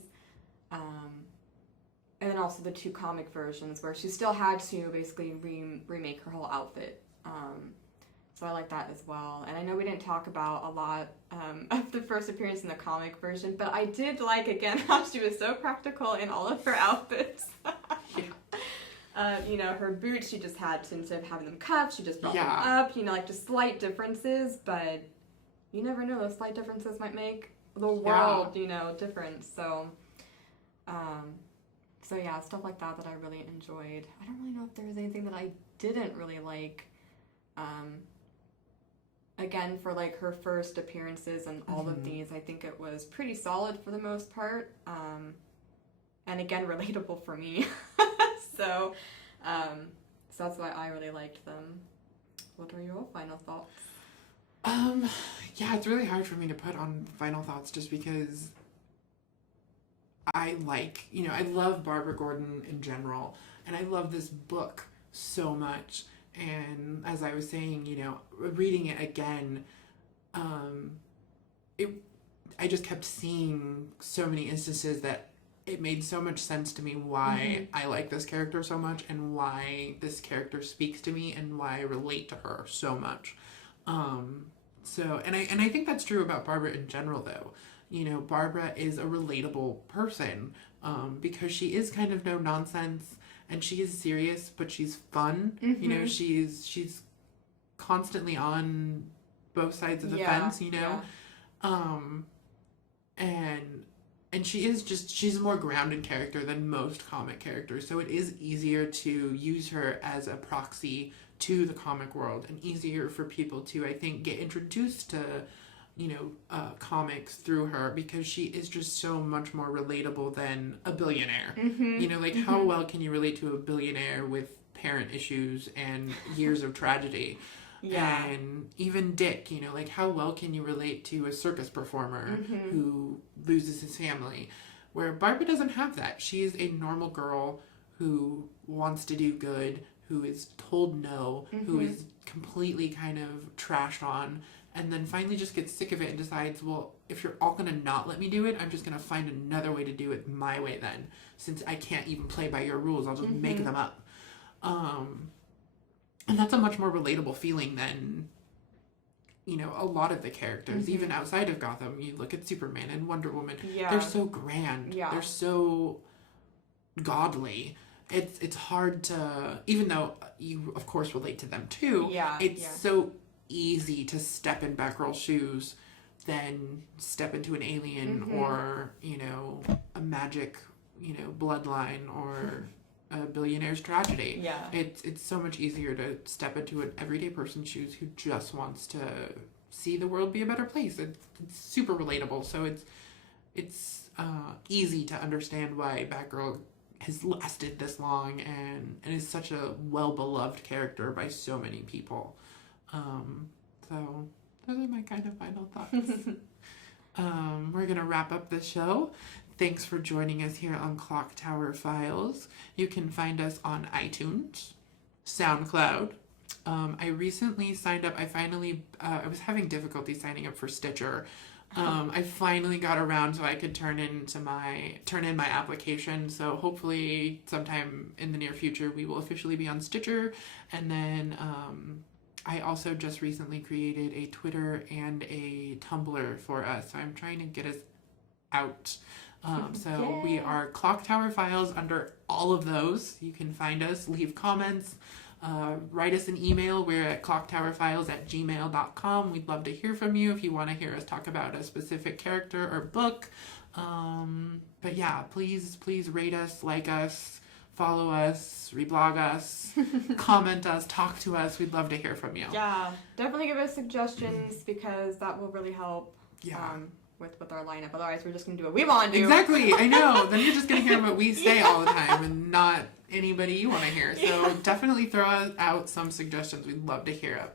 And then also the 2 comic versions where she still had to basically remake her whole outfit. So I like that as well. And I know we didn't talk about a lot of the first appearance in the comic version, but I did like, again, how she was so practical in all of her outfits. Her boots, she just had to, instead of having them cuffed, she just brought them up, like just slight differences, but you never know, those slight differences might make the world, different. So, stuff like that I really enjoyed. I don't really know if there was anything that I didn't really like. Again, for like her first appearances and all of these, I think it was pretty solid for the most part. And again, relatable for me. So that's why I really liked them. What are your final thoughts? It's really hard for me to put on final thoughts just because I love Barbara Gordon in general, and I love this book so much. And as I was saying, reading it again, I just kept seeing so many instances that it made so much sense to me why I like this character so much and why this character speaks to me and why I relate to her so much. And I think that's true about Barbara in general, though. Barbara is a relatable person because she is kind of no nonsense. And she is serious, but she's fun. She's constantly on both sides of the fence, And she's a more grounded character than most comic characters. So it is easier to use her as a proxy to the comic world and easier for people to, I think, get introduced to comics through her because she is just so much more relatable than a billionaire. How well can you relate to a billionaire with parent issues and years of tragedy? And even Dick, how well can you relate to a circus performer who loses his family? Where Barbara doesn't have that. She is a normal girl who wants to do good, who is told no, who is completely kind of trashed on, and then finally just gets sick of it and decides, well, if you're all going to not let me do it, I'm just going to find another way to do it my way then. Since I can't even play by your rules, I'll just make them up. And that's a much more relatable feeling than, a lot of the characters. Even outside of Gotham, you look at Superman and Wonder Woman. They're so grand. They're so godly. It's hard to, even though you, of course, relate to them too, it's so easy to step in Batgirl's shoes than step into an alien or, a magic, bloodline or a billionaire's tragedy. It's so much easier to step into an everyday person's shoes who just wants to see the world be a better place. It's super relatable, so it's easy to understand why Batgirl has lasted this long and is such a well-beloved character by so many people. So Those are my kind of final thoughts. We're going to wrap up the show. Thanks for joining us here on Clock Tower Files. You can find us on iTunes, SoundCloud. I recently signed up. I was having difficulty signing up for Stitcher. I finally got around so I could turn in my application. So hopefully sometime in the near future we will officially be on Stitcher. And then I also just recently created a Twitter and a Tumblr for us. So I'm trying to get us out. So we are Clock Tower Files under all of those. You can find us, leave comments, write us an email. We're at clocktowerfiles@gmail.com. We'd love to hear from you if you want to hear us talk about a specific character or book. But yeah, please rate us, like us, follow us, reblog us, comment us, talk to us. We'd love to hear from you. Yeah, definitely give us suggestions because that will really help. Yeah. With our lineup. Otherwise, we're just going to do what we want to do. Exactly. I know. Then you're just going to hear what we say all the time and not anybody you want to hear. So definitely throw out some suggestions. We'd love to hear them.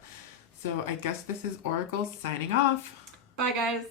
So I guess this is Oracle signing off. Bye, guys.